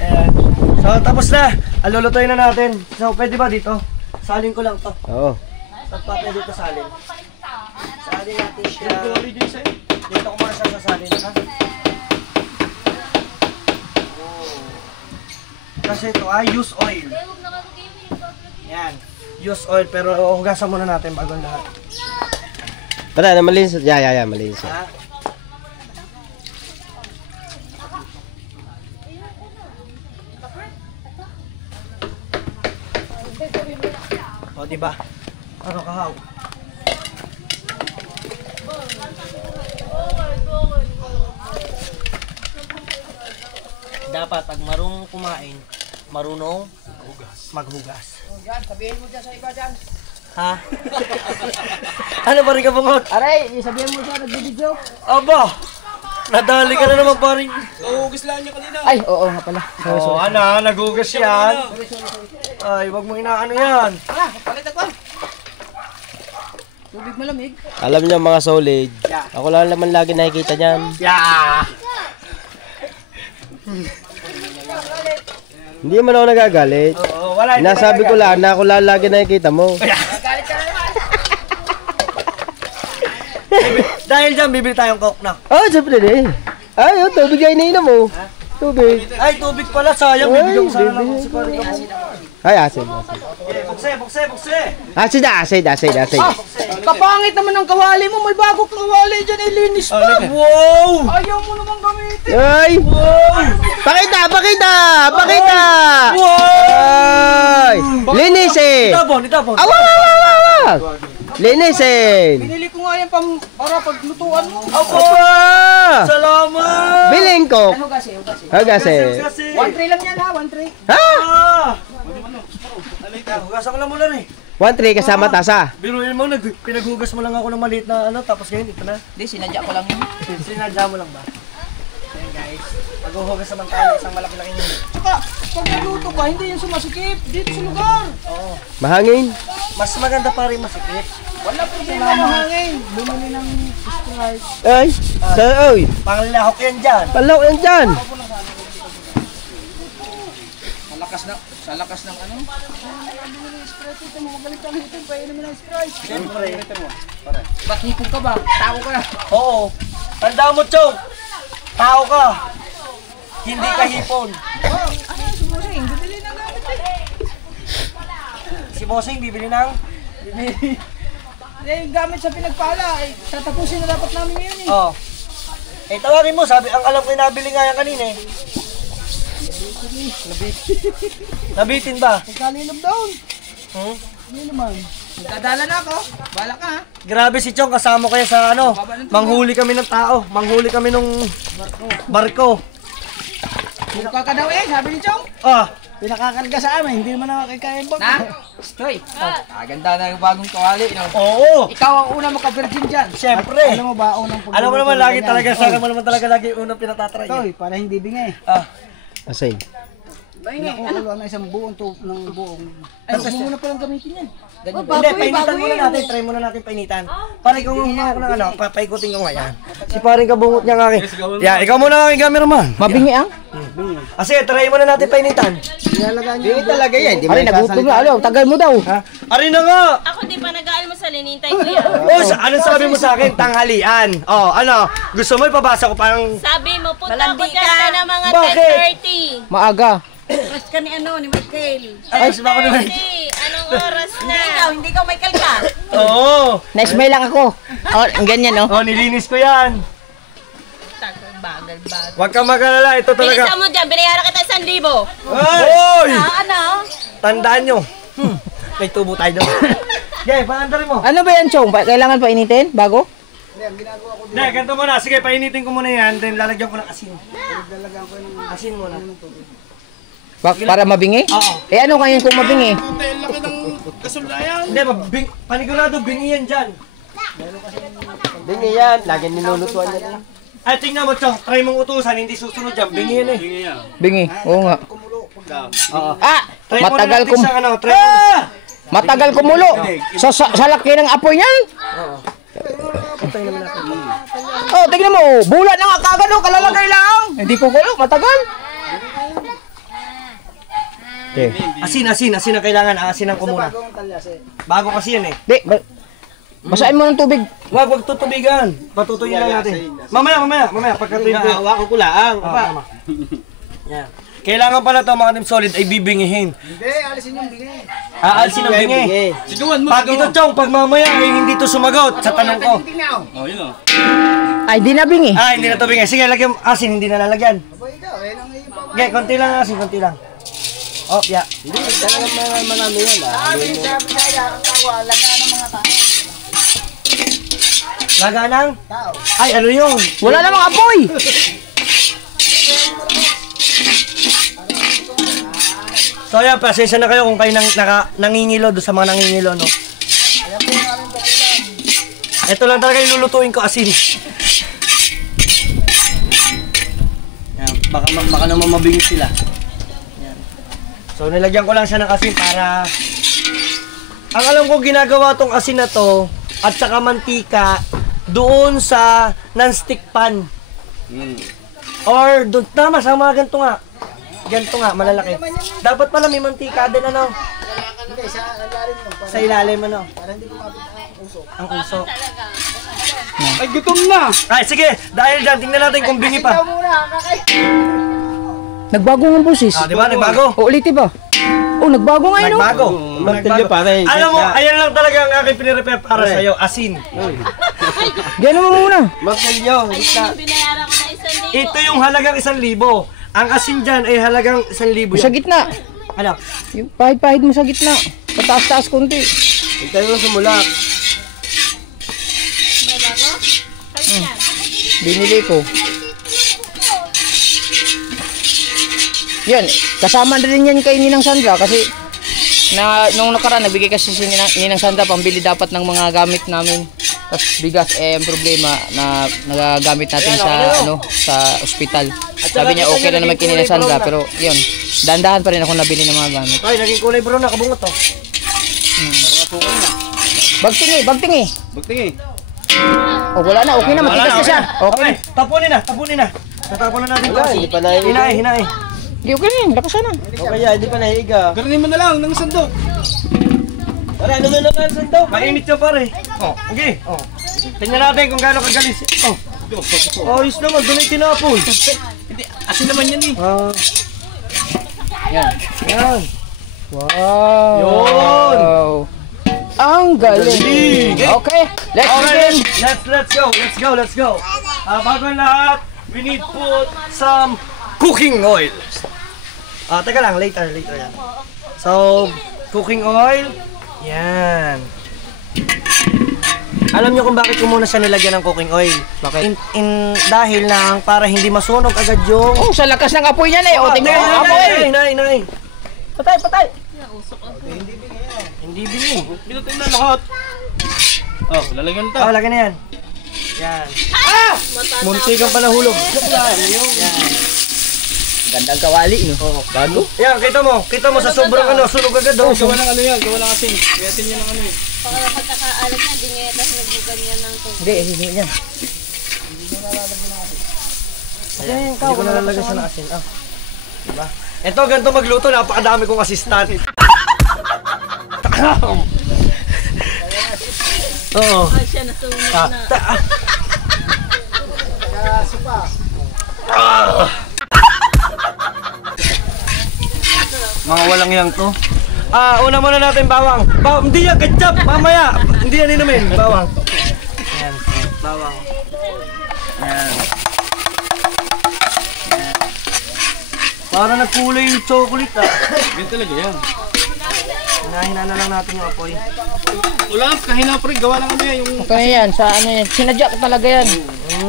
Ayan. So, tapos na. Alulutoy na natin. So, pwede ba dito? Salin ko lang to. Oo. Saan pa pwede ito salin? Salin natin siya. Dito ko muna siya sasalin, ha? Kasi ito ay use oil. Yan. Use oil, pero hugasan muna natin bago lahat. Para na malinis. Yeah, malinis. Ha? O, diba? Ano kahaw? Dapat pag marunong kumain, marunong maghugas. Yan, sabihin mo dyan sa iba dyan. Ha? Ano ba rin ka bungot? Aray, sabihin mo dyan, nagbibidyo. Aba! Nadali ka na naman paring. Ay, oo nga pala. Oo, naghugas yan. Ay, wag mo inaano yan. Palit ako. Tubig malamig. Alam niyo mga solid. Ako lang naman lagi nakikita niyan. Yeah! Hindi man ako nagagalit. Oo, wala. Nasabi ko lang na ako lang lagi nakikita mo. Dahil dyan, bibili tayong coke na. Oh, siyempre din. Ay, oh, tubig ay iniinom mo. Tubig. Ay, tubig pala. Sayang, Ay, bibigyan ko sana lang bibigyan si paring ka. Ay, asin. Bukse. Asin. Kapangit naman ng kawali mo. May bago kang kawali dyan, ilinis pa. Wow! Ayaw mo naman gamitin. Ay! Pakita! Wow! Ay! Linisin! Itapon. Awang! Linisin! Binili ko nga yan para paglutuan mo. Apa! Salamat! Biling ko! Hugasin. Hagase! 1 tray lang yan ha, 1 tray. Ha? Hugasan ko lang muna rin. 1-3 kasama tasa. Biruin mo, pinaghugas mo lang ako ng maliit na tapos ngayon ito na. Hindi, sinadya ko lang yun. Sinadya mo lang ba? Ayan guys, maghuhugas naman tayo isang malaki-laking yun. Saka, pag nagluto ka, hindi yung sumasikip dito sa lugar. Oo. Mahangin. Mas maganda pa rin masikip. Wala problema ng hangin. Bumili ng Sprite. Ay! Oy! Pangalahok yan dyan. Palaw yan dyan! Malakas na. Sa lakas ng ano? Siyempre. Ba't hipon ka ba? Tao ka na. Oo. Tanda mo, Chong. Tao ka. Hindi ka hipon. Si Bossing, bibili ng? Eh, gamit sa pinagpala, eh, tatapusin na dapat namin ngayon eh. Oo. Eh, tawagin mo. Sabi, ang alam ko yung nabili nga yan kanina eh. Nabitin ba? Pagkalilog down. Hmm? Hindi naman. Magdadala na ako. Bala ka ha. Grabe si Chong, kasama ko yan sa ano. Manghuli kami ng tao. Manghuli kami ng barko. Buka ka daw eh, sabi ni Chong. Ah, Pinakakarga sa amin, hindi naman nakakikaya yung bag. Na? Stoy. Ganda na yung bagong kawali. No? oo. Ikaw ang una maka-virgin dyan. Siyempre. Alam mo ba, unang Alam mo naman lagi talaga sa akin mo naman talaga lagi unang pinatatry. Stoy, para hindi bingay. Ah, Asay. Nakukulo na isang buong ng buong. Ay, huwag mo muna palang gamitin yan. hindi, painitan muna natin. Try muna natin painitan. Pare, kung humawa ko ng ano, papaikutin ko nga yan. Si paring kabungot niya nga akin. Yeah, ikaw muna ang cameraman. Mabingi ang? Kasi try muna natin painitan. Hindi talaga yan. Ari, nagutom na. Ano, tagal mo daw. Ha? Ari na nga! Ako di pa nag-aalmusal, hinintay ko yan. Oh, anong sabi mo sa akin? Tanghalian. Oh, ano? Gusto mo ipabasa ko parang... Sabi mo, punta ko dyan ka na mga Bakit? 10:30. Maaga. Oras ka ni ano, ni Michael. Ay, gusto ba ako naman? Anong oras na? Hindi ka Michael ka. Oo. Next may lang ako. Oh, ganyan no. Oh, nilinis ko yan. Bagal-bagal. Huwag kang mag-alala. Ito talaga. Bilisan mo dyan, binayaran kita 1,000. Hoy! Ano? Tandaan nyo. May tubo tayo doon. Okay, paandarin mo. Ano ba yan, Chong? Kailangan pa initin bago? Hindi, ganito muna. Sige, painitin ko muna yan. Then lalagyan ko ng asin. Asin muna. Para mabingi? Oo. Eh ano ngayon kung mabingi? Hindi, panigurado, bingi yan dyan. Bingi yan. Lagi nilulutuan yan. Ay, tingnan mo, Chong. Try mong utusan, hindi susunod dyan. Bingi yan eh. Bingi. Oo nga. Try muna Matagal natin sa ano. Try Matagal kumulo. Sa laki ng apoy niyan. Oh, tingnan mo. Bulat na nga kagad oh, kalalagay lang. Hindi ko kulo, matagal. Okay. Asin ang kailangan. Asinan ko muna. Bago kasi yan eh. Di, basahin mo ng tubig. Wag tutubigan. Patutuyin lang natin. Mamaya. Pagkatuyin ko. Hawakan ko lang. Tama. Yan. Kailangan pala ito mga team solid ay bibingihin. Hindi, alisin yung bingay. Alisin ang bingi. Pag ito, Chong, pag mamaya ay hindi to sumagot sa tanong ko. Ay, di na bingi. Hindi na to bingi. Sige, lagyan asin, hindi na lalagyan. Okay, konti lang asin, konti lang. Oh, yeah. Hindi, talagang marami yan. Laga ng? Ay, ano yun? Wala namang apoy. So, ayan, pasensya na kayo kung kayo nangingilo doon sa mga nangingilo, no? Ito lang talaga yung lulutuin ko, asin. Yan, baka naman mabingit sila. Yan. So, nilagyan ko lang siya ng asin para... Ang alam ko ginagawa tong asin na to, at saka mantika, doon sa non-stick pan. Or doon, tama, sa mga ganito nga. Ganito nga, malalaki. Dapat pala may mantika din, ano? Hindi, sa ilalim mo. Sa ilalim, ano? Para hindi kumapit ang usok. Ang uso. Ay, gutom na! Ay, sige, dahil dyan, tingnan natin kung bingi pa. Nagbago ng boses. Ah, di ba? Nagbago? O, ulitin ba? Oh, nagbago ngayon. Nagbago. Magtilyo pare. Alam mo, ayan lang talaga ang aking pinirepare para sa'yo, asin. Gano'n mo muna. Magtilyo. Binayaran ko na 1,000. Ito yung halagang 1,000. Ang asin dyan ay halagang 1,000 Sa yan. gitna. Ano? Yung pahid-pahid mo sa gitna. Pataas-taas konti. Hintay mo sumulak. Binili ko. Yan, kasama na rin yan kay Ninang Sandra kasi nung nakaraan nagbigay kasi si Ninang Sandra pambili dapat ng mga gamit namin. Tapos bigas ang problema na nagagamit natin sa ospital. Sabi niya okay na naman kay Ninang Sandra pero yun, dahan-dahan pa rin ako nabili ng mga gamit. Ay, naging kulay brown na, kabungot to. Bagtingi. Oh, wala na, okay na, matigas na siya. Okay. Tapunin na. Tatapon na natin ito. Hinay. Hindi, okay na yun. Lakasan na. O kaya, hindi pa nahiga. Garnin mo na lang ng sandok. Tara, ano na lang ang sandok? Mainit siya pare. Oh, okay. Oh. Tingnan natin kung gaano kagalis. Oh. Ayos naman, doon ay tinapon. Hindi, asin naman yan eh. Yan. Yan. Wow. Yun. Ang galing. Okay, let's begin. Let's go. Bago ang lahat, we need put some cooking oil. Teka lang, later yan. So, cooking oil. Yan. Alam niyo kung bakit ko muna siya nilagyan ng cooking oil? Bakit? Dahil lang para hindi masunog agad yung... Oh, sa lakas ng apoy niyan eh. O, tingnan mo ang apoy. Nay. Patay. Hindi bingi. Binutin na lahat. Oh, lalagyan ta. Lagyan na yan. Yan. Munti kang panahulog. Yan. Gandang kawali, no? Gano? Yan, kita mo sa sobrang sunog agad daw. Gawa ng ano yan, gawa ng asin. Gayatin niya ng ano eh. Pagkakaalat na, di nga tapos nagbuganyan ng tubig. Hindi yan. Hindi ko nalalagay siya ng asin. Diba? Ito, ganito magluto. Napakadami kong assistant. Oo. Siya nasunog na. Mga walang yang to. Una muna natin bawang. Hindi yan, ketchup. Mamaya. Hindi yan inumin. Bawang. Ayan. Bawang. Ayan. Para nagkulay yung chocolate Ganyan talaga yan. Hinahina na lang natin yung apoy. Wala, kahina pa rin, gawa ng ano yan. Yung... Okay yan, sa ano yan. Sinadya ko talaga yan.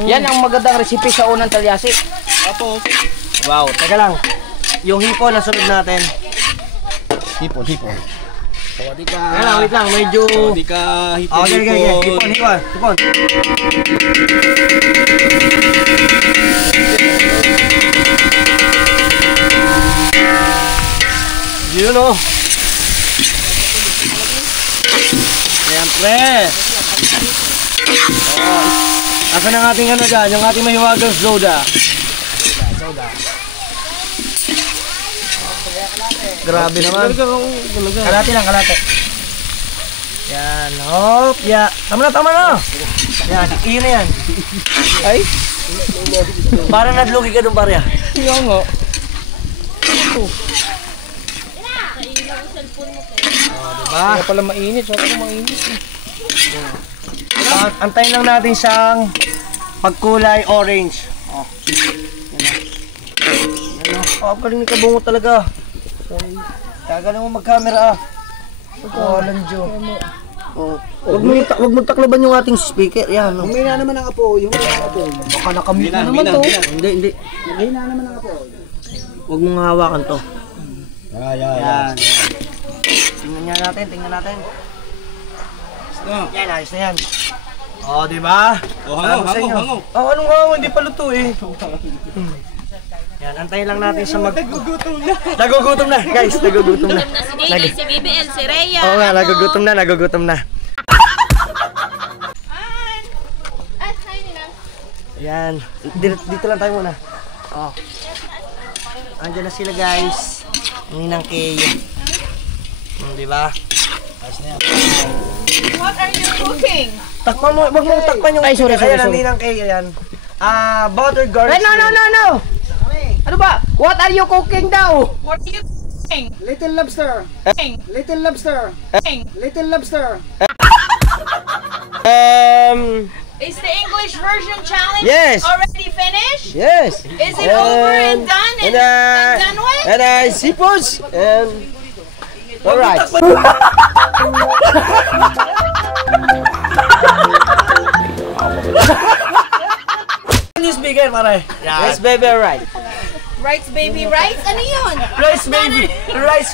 Yan ang magandang recipe sa unang talyasi. Apo. Wow. Teka lang. Yung hipon na sunod natin. Hipon. Di ka... Teka lang, wait lang. Medyo... Di ka hipon. Okay. Hipon. Yun o. Siyempre. Asan ang ating ano dyan? Yung ating mahiwagang soda. Grabe naman. Kalate lang. Yan. Hop. Ya. Tama na. Yan. Iyon na yan. Ay? Para naglugi ka doon pare. Yung nga. Diba? Kaya pala mainit. Sa ako mainit. Antayin lang natin siyang pagkulay orange. Galing ni kabungo talaga. Kagaling mo mag-camera Lanjo. Wag mo taklaban yung ating speaker. Yan. Humina naman ang apo, yung apo. Baka nakamute na naman to. Hindi. Humina naman ang apo. Huwag mong hawakan to. Yan. Tingnan natin. No. Yan, ayos na yan. Di ba? Hango. Anong hango? Hindi pa luto eh. Yan, antayin lang natin sa Nagugutom na, guys. Nagugutom na. Si JJ, si BBL, si Rhea. Oo nga, nagugutom na. Hi, Ninang. Yan. Dito lang tayo muna. Andiyan na sila, guys. Ninang Kay. Di ba? What are you cooking? Takpan mo, wag mo takpan yung... Ay, sorry. Ayan, Ninang Kay, ayan. Butter garlic. No. Ano ba? What are you cooking daw? What are you cooking? Little lobster. Little lobster. Little lobster. Is the English version challenge Yes. already finished? Yes. Is it over and done and done with? And seafoods and alright. News bigger pare. Yes, baby, alright. Rice baby rice? Ano yun? Rice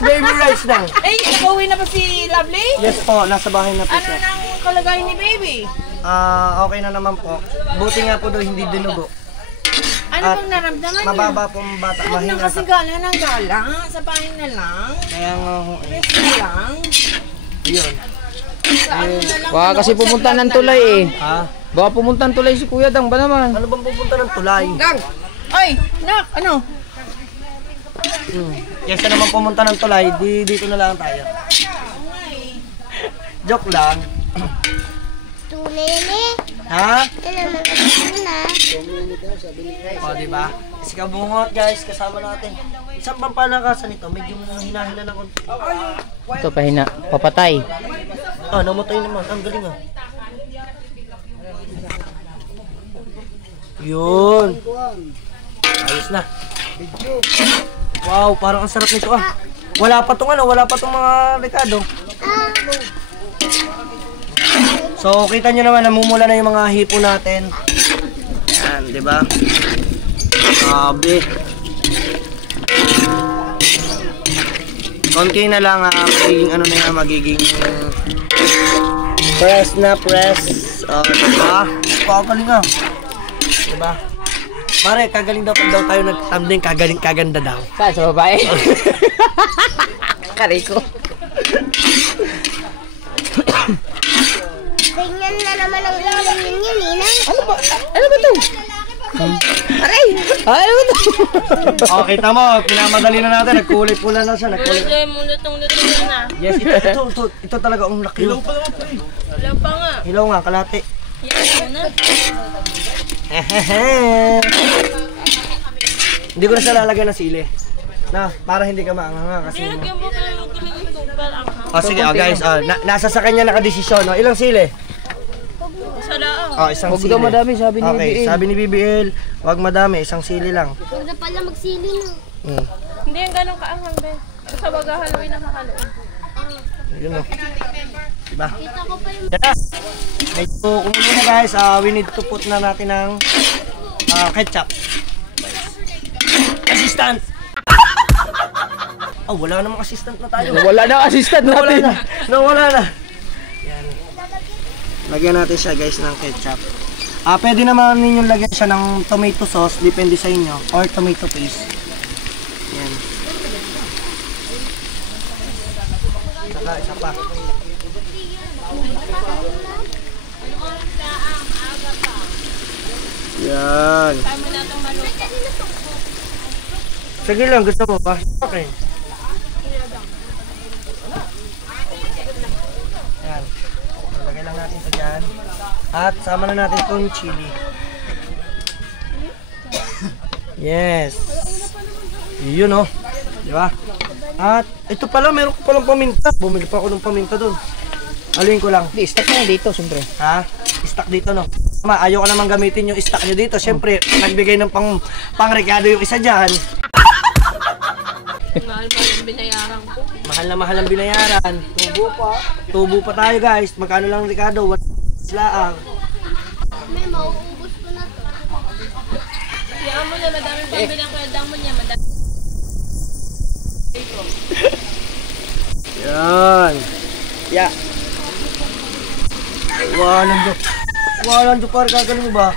baby rice lang. Eh, nakauwi na ba si Lovely? Yes po, nasa bahay na po Ano siya. nang kalagayan ni baby? Okay na naman po. Buti nga po daw hindi dinugo. Ano At bang naramdaman niya? Mababa po ang bata. Huwag na Mahina kasi gala ng gala. Sa bahay na lang. Kaya nga ho. Rest na lang. Yun. Sa ano na lang. Baka kasi pumunta ng tulay eh. Ha? Baka pumunta ng tulay si Kuya Dang ba naman? Ano bang pupunta ng tulay? Gang! Ay! Nak! Ano? Kesa naman pumunta ng tulay, dito na lang tayo. Joke lang. Ha? O, diba? Si Kabungot, guys, kasama natin. Isang bang palakasan ito? Medyo hinahina na konti. Ito pahina, papatay. Ah, namatay naman. Ang galing ah. Yun. Ayos na. Wow, parang ang sarap nito ah. Wala pa tong mga Ricardo. So, kita nyo naman, namumula na yung mga hipo natin. Yan, di ba? Grabe. Konti na lang, magiging ano na yan, magiging press na press. Diba? Kagaling ah. Diba? Pare, kagaling daw pag daw tayo nag-thumbnail, kaganda daw. Saan sa babae? Kariko. Ganyan na naman ang ulo ninyo, Ninang. Ano ba to? Aray! Ano ba to? Oh, kita mo, pinamadali na natin, nagkulay pula na siya, nagkulay. Lutong na. Yes, ito talaga ang laki. Hilaw pa naman, pre. Hilaw pa nga. Hilaw nga, kalate. Hilaw na. Hindi ko na siya lalagyan ng sili. Na, para hindi ka maanghanga kasi. Nilagyan mo kayo ng tupal ang hang. Oh, sige, guys, nasa sa kanya nakadesisyon, no? Ilang sili? Isa lang. Oh, isang Huwag sili. daw madami, sabi ni Okay, BBL. sabi ni BBL, wag madami, isang sili lang. Huwag na pala magsili na. Hindi yung ganun kaanghang, be. Basta wag haluin ang hakaluin. Yun o. Diba? Kita ko pa yung... Yan na. Medyo kumulo na guys, we need to put na natin ng ketchup. Assistant! Oh, wala namang assistant na tayo. Wala na assistant natin. Nawala na. Yan. Lagyan natin siya guys ng ketchup. Pwede naman ninyong lagyan siya ng tomato sauce, depende sa inyo, or tomato paste. Yan. Saka isa pa. Yan. Sige lang, gusto mo ba? Okay. Yan. Lagay lang natin ito dyan. At sama na natin itong chili. Yes. Yun oh. Di ba? At ito pala, meron ko palang paminta. Bumili pa ako ng paminta doon. Aluin ko lang. Di, stock na dito, siyempre. Ha? Stock dito no? Ayaw ko naman gamitin yung stock nyo dito. Siyempre, nagbigay ng pang-Ricardo yung isa dyan. Mahal pa yung binayaran ko. Mahal na mahal ang binayaran. Tubo pa tayo guys. Magkano lang Ricardo? 1 laang. May mauubos ko na to. Kaya mo na madaming pambilang kaya mo niya. Madami. Yan. Yeah. Walang jupar, gagaling mo ba?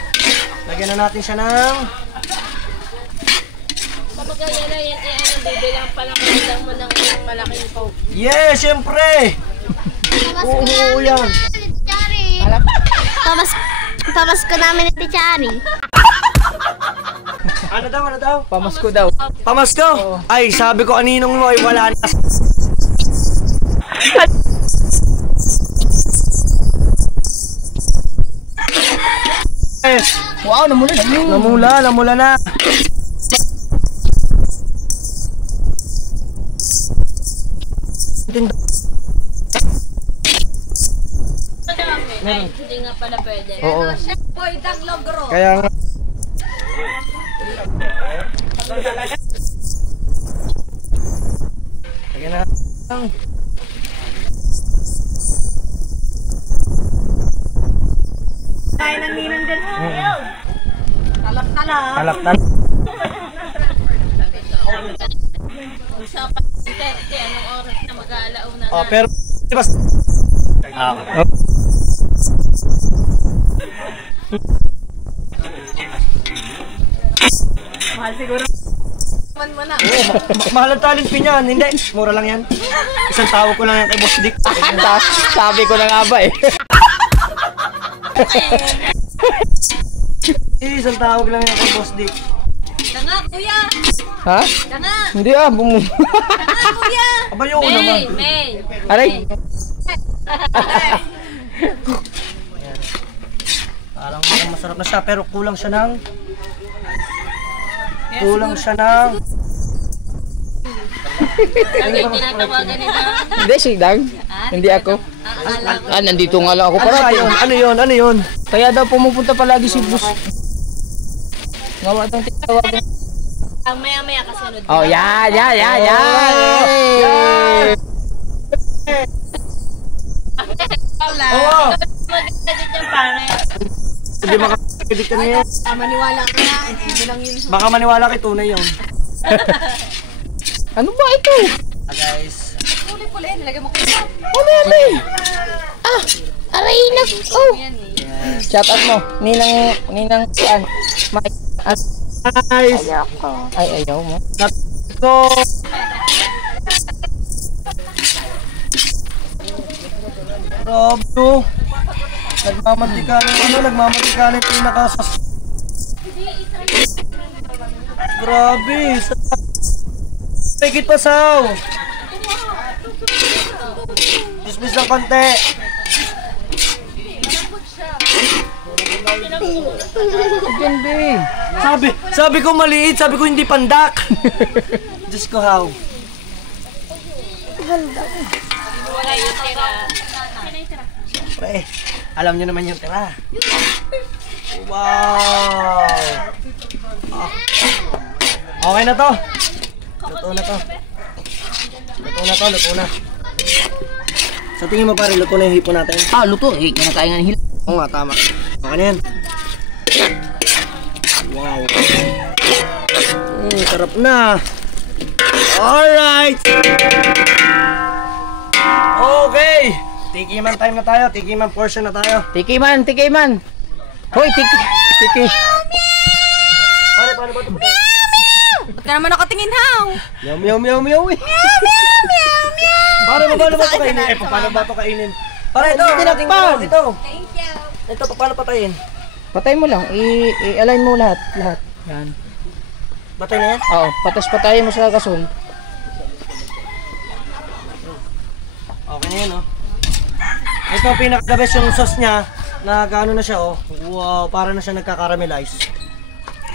Lagyan na natin siya ng... Kapag yan na yan, bibilang palang kaya mo ng malaking coke. Yeah, syempre! Oo, yan. Tichari. Pamasko namin ni Tichari. Ano daw? Pamasko daw. Pamasko? Ay, sabi ko aninong mo ay wala na. Wow, namula na. Namula na. Hindi nga pala pwede. Oo. Boy, daglogro. Kaya nga. Lagyan na. Tayo ng ninang din ngayon. Talap-talap. Kalaktan. Usapan 30, anong oras na mag-aalauna na? Pero di ba? Mahal siguro. Man na. Mahal ang talent pinyan. Hindi, mura lang yan. Isang tawag ko lang yan kay Boss Dick. Sabi ko na nga ba eh. Isang tawag lang yan kay Boss Dick. Na nga, kuya! Ha? Tanga! Hindi bumu. Tanga, kuya! Aba yung naman. May! Aray! Parang masarap na siya, pero kulang siya ng... Kulang siya ng... Ano yung tinatawagan nila? Hindi, si Dag. Hindi ako. Nandito nga lang ako Ano para. yun? Ano yun? Ano yun? Kaya daw pumupunta palagi si Bus. Ngawa itong tinawagan. Ang maya-maya kasunod. Oh, yan. Oo! Mag-edit yung pare. Hindi makakilig ka na yan. Maniwala ka na. Hindi lang yun. Baka maniwala kay tunay yun. Ano ba ito? Guys. Puli-puli, nilagay mo kayo. Aray na. Oh. Shout out mo. Ninang saan? Mike. Guys. Ay, ayaw mo. Go! Grabe to. Nagmamantika na yung pinakasas. Grabe. Take it pa, Saw. Dismiss lang konti. Diyan, be. Sabi ko maliit, sabi ko hindi pandak. Diyos ko, how? Wala yung tira. Siyempre, alam niyo naman yung tira. Wow! Ah. Okay na to. Luto na to. Luto na. Sa tingin mo pare, luto na yung hipo natin? Luto. Kinakain nga ng hila. Oo nga, tama. Okay na yan. Wow. Sarap na. Alright! Okay! Tikiman time na tayo. Tikiman portion na tayo. Tikiman. Hoy, tiki. Pare, paano ba ito? Ba't ka naman nakatingin, Haw? Meow. Paano ba ito kainin? Paano ba ito kainin? Pare, ito. Tinakpan. Ito. Thank you. Ito, paano patayin? Patay mo lang. I-align mo lahat. Yan. Patay na yan? Oo, patayin mo sa gasol. Okay na yan, oh. Ito, pinaka-the best yung sauce niya. Nagano na siya, oh. Wow, para na siya nagka-caramelize.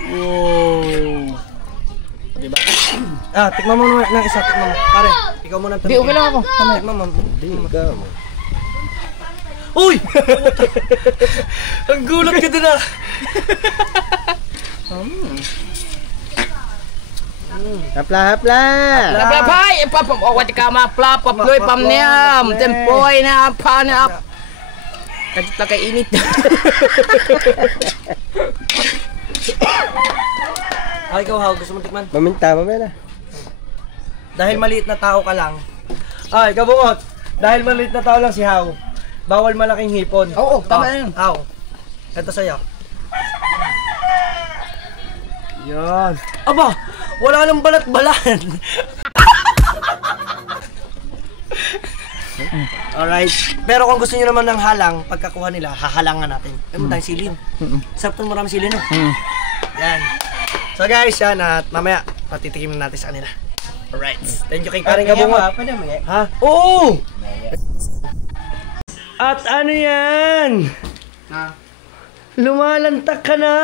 Wow. Diba? Tikman mo ng isa, tikman mo. Pare, ikaw muna. Hindi, okay lang ako. Tikman mo. Hindi, ikaw. Uy! Ang gulat ka din, ah. Hapla. Plapay! Wati ka maplap, paploy pamniam, tempoy na panap. Kadit lang kay init. Ikaw, How, gusto mo tikman? Maminta, mamaya na. Dahil maliit na tao ka lang. Ikaw bungot. Dahil maliit na tao lang si How. Bawal malaking hipon. Oo, tama na yun. How? Ito sa'yo. Yan. Aba! Wala nang balat-balan. Alright. Pero kung gusto niyo naman ng halang, pagkakuha nila, hahalangan natin. Ay, matayang silin. Sarap to, maraming silin, no? Yan. So guys, yan. At mamaya, patitikim na natin sa kanila. Alright. Thank you kay Karing Kabungot. Pwede mo yan. Ha? Oo! At ano yan? Lumalantak ka na!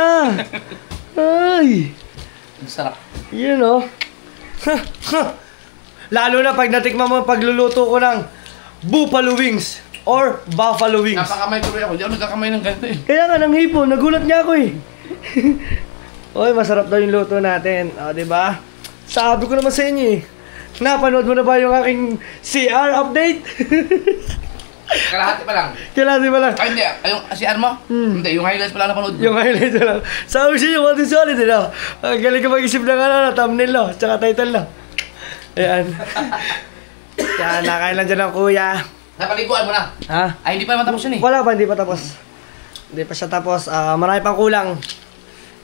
Ay! Sarap. Yun o. Lalo na pag natikman mo pagluluto ko ng buffalo wings or buffalo wings. Napakamay tuloy ako. Hindi ako nagkakamay ng ganito eh. Kaya nga, ng hipo. Nagulat niya ako eh. Oy, masarap daw yung luto natin. O, diba? Sabi ko naman sa inyo eh. Napanood mo na ba yung aking CR update? Kalahati pa lang. Kailangan ba lang? Ay hindi, yung CR mo? Hindi, yung highlights pala napanood mo. Yung highlight lang. Sabi siya yung ating solid, ano? Ang galing ka mag-isip ng thumbnail, no? Tsaka title, no? Ayan. Yan, nakain lang dyan ng kuya. Napaliguan mo na. Ha? Ay, hindi pa naman tapos yun eh. Wala pa, hindi pa tapos. Hindi pa siya tapos. Marami pang kulang.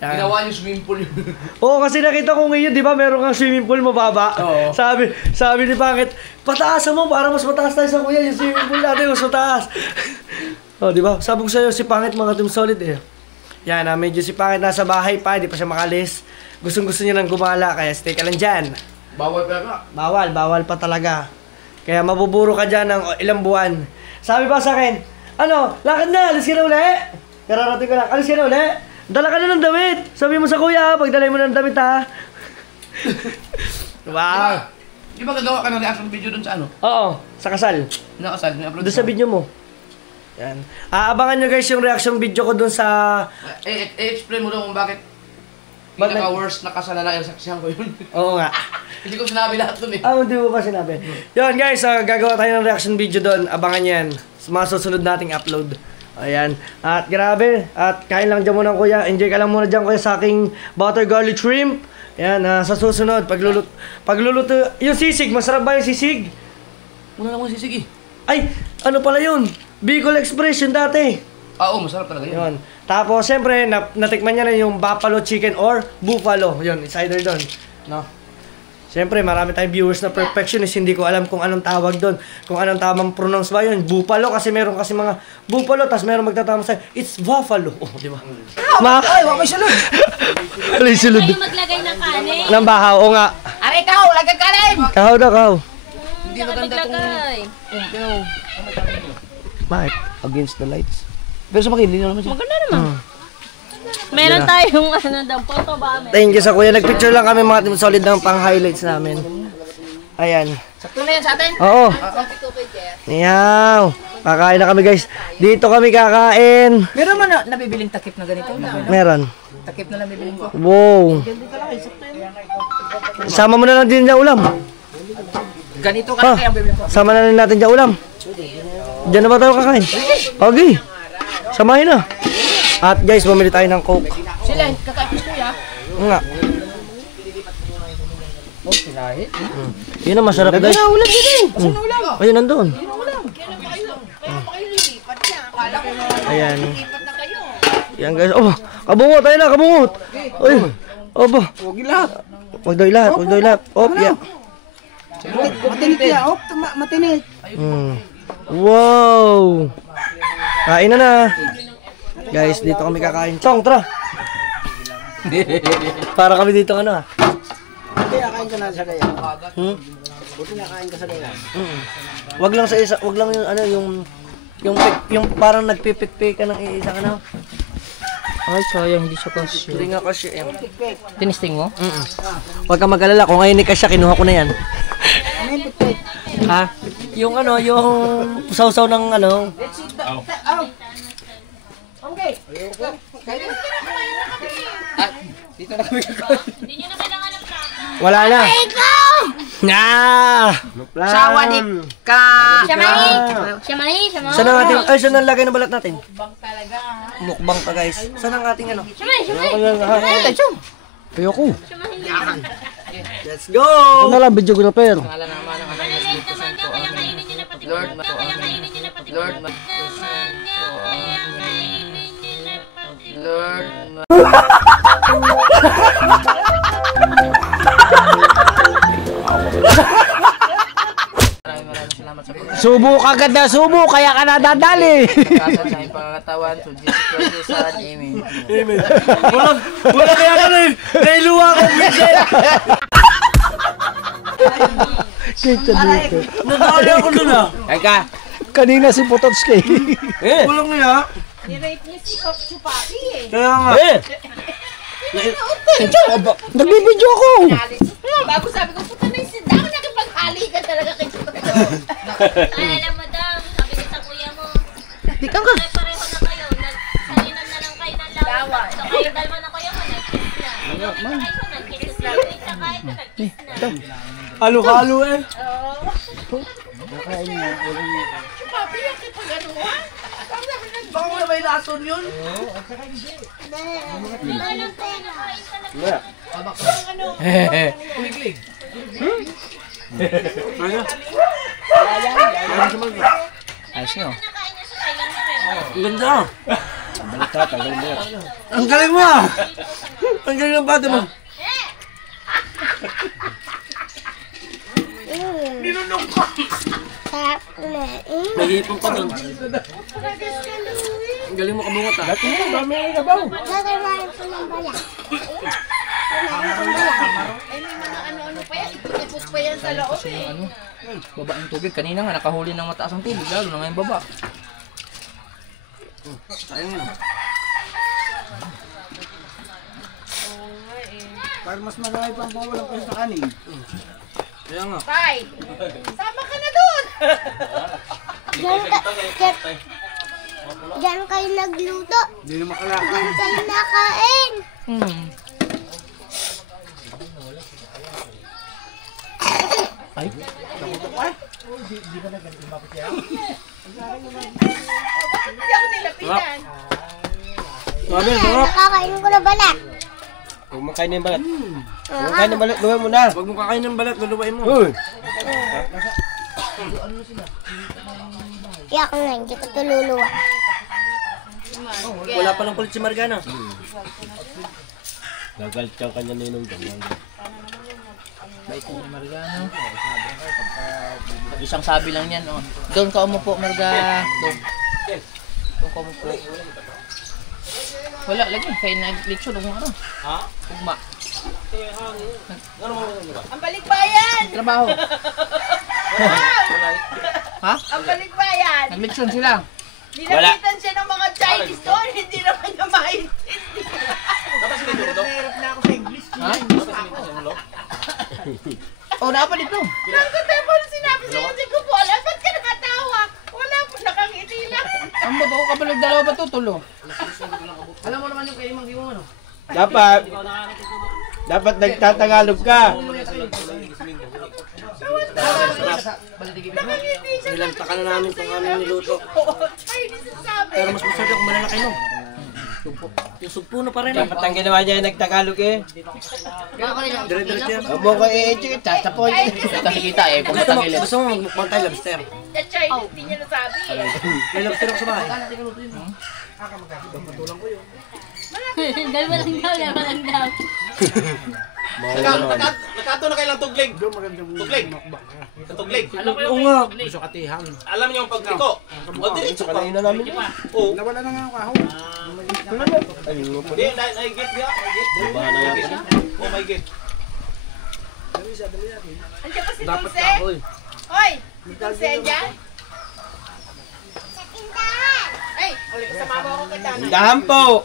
Yan. Ginawa yung swimming pool yun. Oo, kasi nakita ko ngayon, di ba, meron kang swimming pool mababa. Oo. Sabi ni Pangit, pataasan mo para mas mataas tayo sa kuya, yung swimming pool natin, mas mataas. Di ba? Sabi ko sa'yo, si Pangit mga team solid eh. Yan, medyo si Pangit nasa bahay pa, hindi pa siya makalis. gustong-gusto niyo nang gumala, kaya stay ka lang dyan. Bawal pa ka. Bawal pa talaga. Kaya mabuburo ka dyan ng ilang buwan. Sabi pa sa akin, ano, lakad na, alis ka na uli. Kararating ko lang, alis ka na uli. Dala ka na ng damit. Sabi mo sa kuya, pagdalay mo ng damit ha. Wow. Di ba gagawa ka ng reaction video dun sa ano? Oo, sa kasal. Nakasal, ni-upload Doon sa video mo. Yan. Aabangan nyo guys yung reaction video ko dun sa... explain mo daw kung bakit Bakit? pinaka-worst na kasal na saksihan ko yun. Oo nga. Hindi ko sinabi lahat dun eh. Hindi mo pa sinabi. Yun guys, gagawa tayo ng reaction video doon. Abangan yan. Sa mga susunod nating upload. Ayan. At grabe. At kain lang dyan muna kuya. Enjoy ka lang muna dyan kuya sa aking butter garlic shrimp. Ayan, sa susunod. Pagluluto. Yung sisig, masarap ba yung sisig? Muna lang mo sisig eh. Ay, ano pala yun? Bicol Express yun dati. Oo, masarap talaga yun. Yun. Tapos, siyempre, natikman niya na yung buffalo chicken or buffalo. Yun, it's either doon. No? Siyempre, marami tayong viewers na perfectionist. Hindi ko alam kung anong tawag doon. Kung anong tamang pronounce ba yun. Buffalo, kasi meron kasi mga buffalo. Tapos meron magtatama sa'yo, it's buffalo. Oh, di ba? Ay, wag may sulod. Alay, sulod. Kayo maglagay ng kanin. Ng bahaw, o nga. Aray, ikaw, lagay ka rin. Kahaw daw, kahaw. Hindi maglagay. Bakit? Against the lights. Pero sa makilin naman siya. Maganda naman. Meron tayong photo ba? Thank you sa kuya. Nagpicture lang kami mga team solid ng pang-highlights namin. Ayan. Sakto na yan sa atin. Oo. Yaw. Kakain na kami guys. Dito kami kakain. Meron man na nabibiling takip na ganito? Meron. Takip na lang bibiling ko. Wow. Sama mo na lang din dyan ulam. Ganito ka kaya ang bibiling ko. Sama na lang natin dyan ulam. Diyan na ba tayo kakain? Okay. Samahin na. At guys, bumili tayo ng Coke. Sila, kakaipis ko ya. Nga. Oh, sinahi. Yun ang masarap guys. Ulam din. Asan na ulam? Ayun, nandun. Ayan. Ayan guys. Oh, kabungot. Tayo na, kabungot. Uy. Opo. Huwag lahat. Huwag daw lahat. Huwag daw lahat. Op, yeah. Matinit ya. Oh, matinit. Wow. Kain na na. Guys, dito kami kakain. Chong, tara. Para kami dito ano ha. Buti nakain ka na sa gaya. Buti nakain ka sa gaya. Wag lang sa isa, wag lang yung ano yung parang nagpipikpik ka ng iisang ano. Ay, sayang, hindi siya kasya. Hindi nga kasi eh. Tinisting mo? Huwag kang mag-alala, kung ngayon ni kasya, kinuha ko na yan. Ha? Yung ano, yung sausaw ng ano. Okay. Dito na kami kakain. Hindi nyo na kailangan ng plato. Wala na. Sawa di ka. Siya Saan ang ating, ay saan ang lagay ng balat natin? Mukbang talaga. Mukbang pa guys. Saan ang ating ano? Ayoko. Let's go! Ano lang, video ko na pero. Malilate naman niya, kaya kainin nyo na pati Lord, kaya kainin nyo na pati Lord, naman niya, kaya kainin nyo na pati Lord. Maraming salamat sa pagkakas. Subo ka ganda, subo kaya ka nadadali. Sa aming pangangatawan, to Jesus Christ, your Son, Amen. Amen. Wala kaya ka rin. Nailuwa ko, Michelle. Kita dito. Nadali ako dun ah. Eka, kanina si Pototski. Kulang niya. Nirate niya si Chupaki eh. Kaya nga. Nagbibidyo ako. Bago sabi ko, puta na yung sinda ako nakipaghalikan talaga kay Chupaki. Ay, alam mo daw, sabi ko sa kuya mo, pareho na kayo, nagsalinan na lang kayo ng lawan. So kayo dalawa na kuya mo, nag-kiss na. Ito, nag-kiss na. Tsaka ito, nag-kiss na. Halo-halo eh. Chupaki, yung kipag-anuhan. Baka wala may lason yun? Alam ko, nakain talaga. Umiglig. Ayos nyo. Nakain niya sa kailan mo eh. Ang ganda. Ang galing mo ah. Ang galing ng bata mo. Ninunong ko. Nahihipon pa doon. Ang galing mo kabungot ah. may mga ano-ano pa yan. Ipupos pa yan sa loob eh. Ano? Baba ng tubig. Kanina nga nakahuli ng mataas ang tubig. Lalo na ngayon baba. Ayun. Para mas marami pang bawalan kayo sa kanin. Kaya nga. Tay, sama ka na doon. Diyan kayo nagluto. Hindi na makalakad. Diyan kayo nakain. Ay. Hindi ako nilapitan. Sabi, sarap. Nakakain ko na balat. Huwag mo kain ng balat. Huwag mo kain ng balat. Luwa mo na. Huwag mo kakain ng balat, luluwain mo. Uy. Iyak na, hindi ko tululuwa. Wala pa lang kulit si Margana. Gagalit kang kanya ninong dyan. Bait ni Margano. Isang sabi lang yan. Oh. Doon ka umupo, Marga. Doon. Doon ka umupo. Wala, lagi. Kaya nag-lechon. Huwag mo ano. Ha? Ugma. Ang balikbayan! Trabaho. Ha? Ang balikbayan! Nag-lechon sila. Nilapitan siya ng mga Chinese doon, hindi naman niya maintindihan. Ha? Oh, napa dito. Nagkatay mo sinabi sa'yo si Kupola, ba't ka nakatawa? Wala po, nakangiti lang. Ang bato ko kapag dalawa pa tutulo. Alam mo naman yung kay Mang Gimong ano? Dapat nagtatagalog ka. Nilanta na namin kung ano yung niluto. Chinese ang sabi. Pero mas masarap yung malalaki no. Yung sugpo na pa rin. Dapat ang ginawa niya yung nagtagalog eh. Dire-diretso yan. Huwag mo ko i-check. Tatapoy. Kasi kita eh, kung matangil. Gusto mo magmukbang tayo lobster? Sa Chinese, hindi niya nasabi eh. May lobster ako sa bahay. Dalawa lang daw. Nakato na kailang tuglig. Tuglig. Tuglig. Oo nga. Alam niyo ang pagpiko. O diretso pa. Kanina namin. Oo. Nawala na nga ang kahoy. Hindi, naigit niya. Oh, my God. Andiyan pa si Dapat Dulce. kahoy. Hoy, si Dulce dyan. Sa tindahan. Ay, kasama mo ako kay Dana. Dahan po.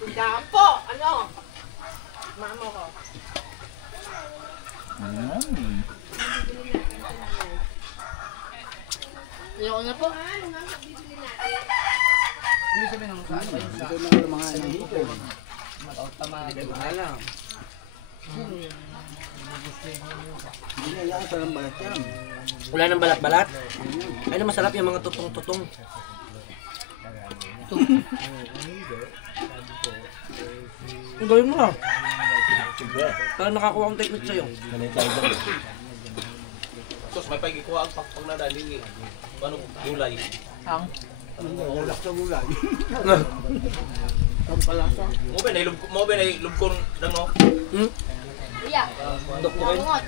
Tindahan po. Ano? Mama ko. Ayoko na po. Wala nang balat-balat. Ano masarap yung mga tutong-tutong. Ang galing mo ha. Parang nakakuha akong technique sa'yo. Sos, may pagkikuha ang pag nadali. Ano, gulay. Ang Wala sa gulay. Mo ba na lubkon lang no? Kuya, bungot.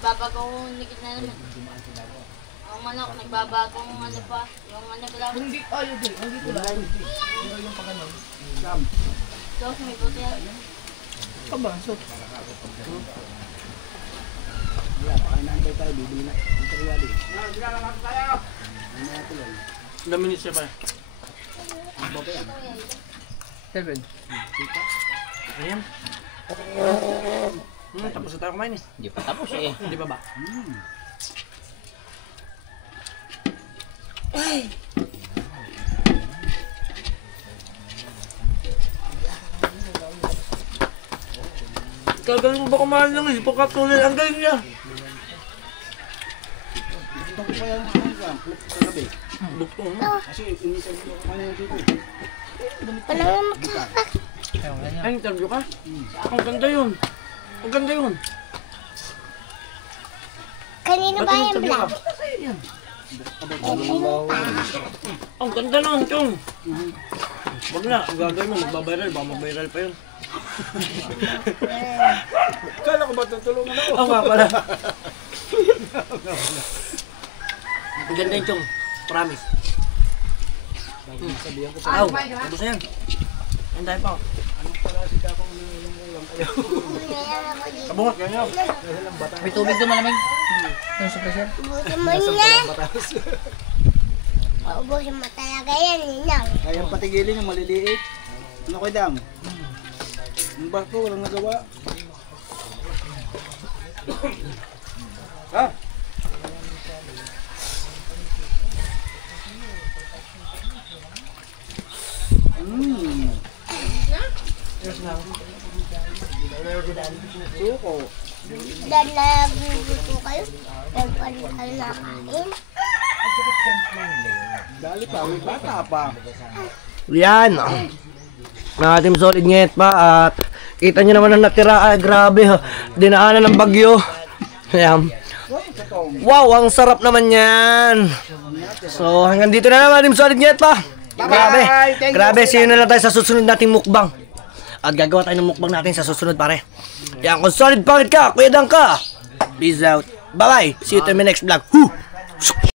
Babagong nikit na naman. Ang manok, nagbabagong ano pa. Yung ano lang. Hindi, ayaw din. Hindi ko lang. Sos, may puti yan. Kainaantay tayo, bibili na. Materiali. Ilang minutes siya pa. 7. Ayan. Tapos na tayo kumain eh. Hindi pa tapos eh. Hindi ba ba? Kagaling mo ba kumain ng isip pagkatuloy? Ang galing niya. Gusto ko pa yan sa gabi. Bukto mo. Kasi inisan ko ano yung dito. Wala nga makaka. Ay, interview ka? Ang ganda yun. Ang ganda yun. Kanino ba yung interview ka? vlog? Ang ganda nun, Chong. Wag na, ang gagawin mo, magbabiral. Baka mag-viral pa yun. Kala ko ba tutulungan ako? Oo nga pala. Ang ganda yun, Chong. Promise. Aw, tapos na yan. Yan tayo pa. Ano pala si Kapang yung ulam? Kabungot ganyan. May tubig doon malamig. Yung suppressor. Ubusin mo yan. Ubusin mo talaga yan, Ninang. Kaya patigilin yung maliliit. Ano kay Dam? Yung barko, walang nagawa. Ha? Suko. Dan nagluto kayo. Dan palit kayo nakain. Dali pa, may bata pa. Yan. Natin solid ngayet pa at kita nyo naman ang natira. Ay, grabe. Dinaanan ng bagyo. Ayan. Wow, ang sarap naman yan. So, hanggang dito na naman Team Solid ngayet pa. Grabe. Grabe, see you na lang tayo sa susunod nating mukbang. At gagawa tayo ng mukbang natin sa susunod pare. Yan, kung solid pangit ka, Kuya Dang ka. Peace out. Bye-bye. See you to my next vlog. Woo!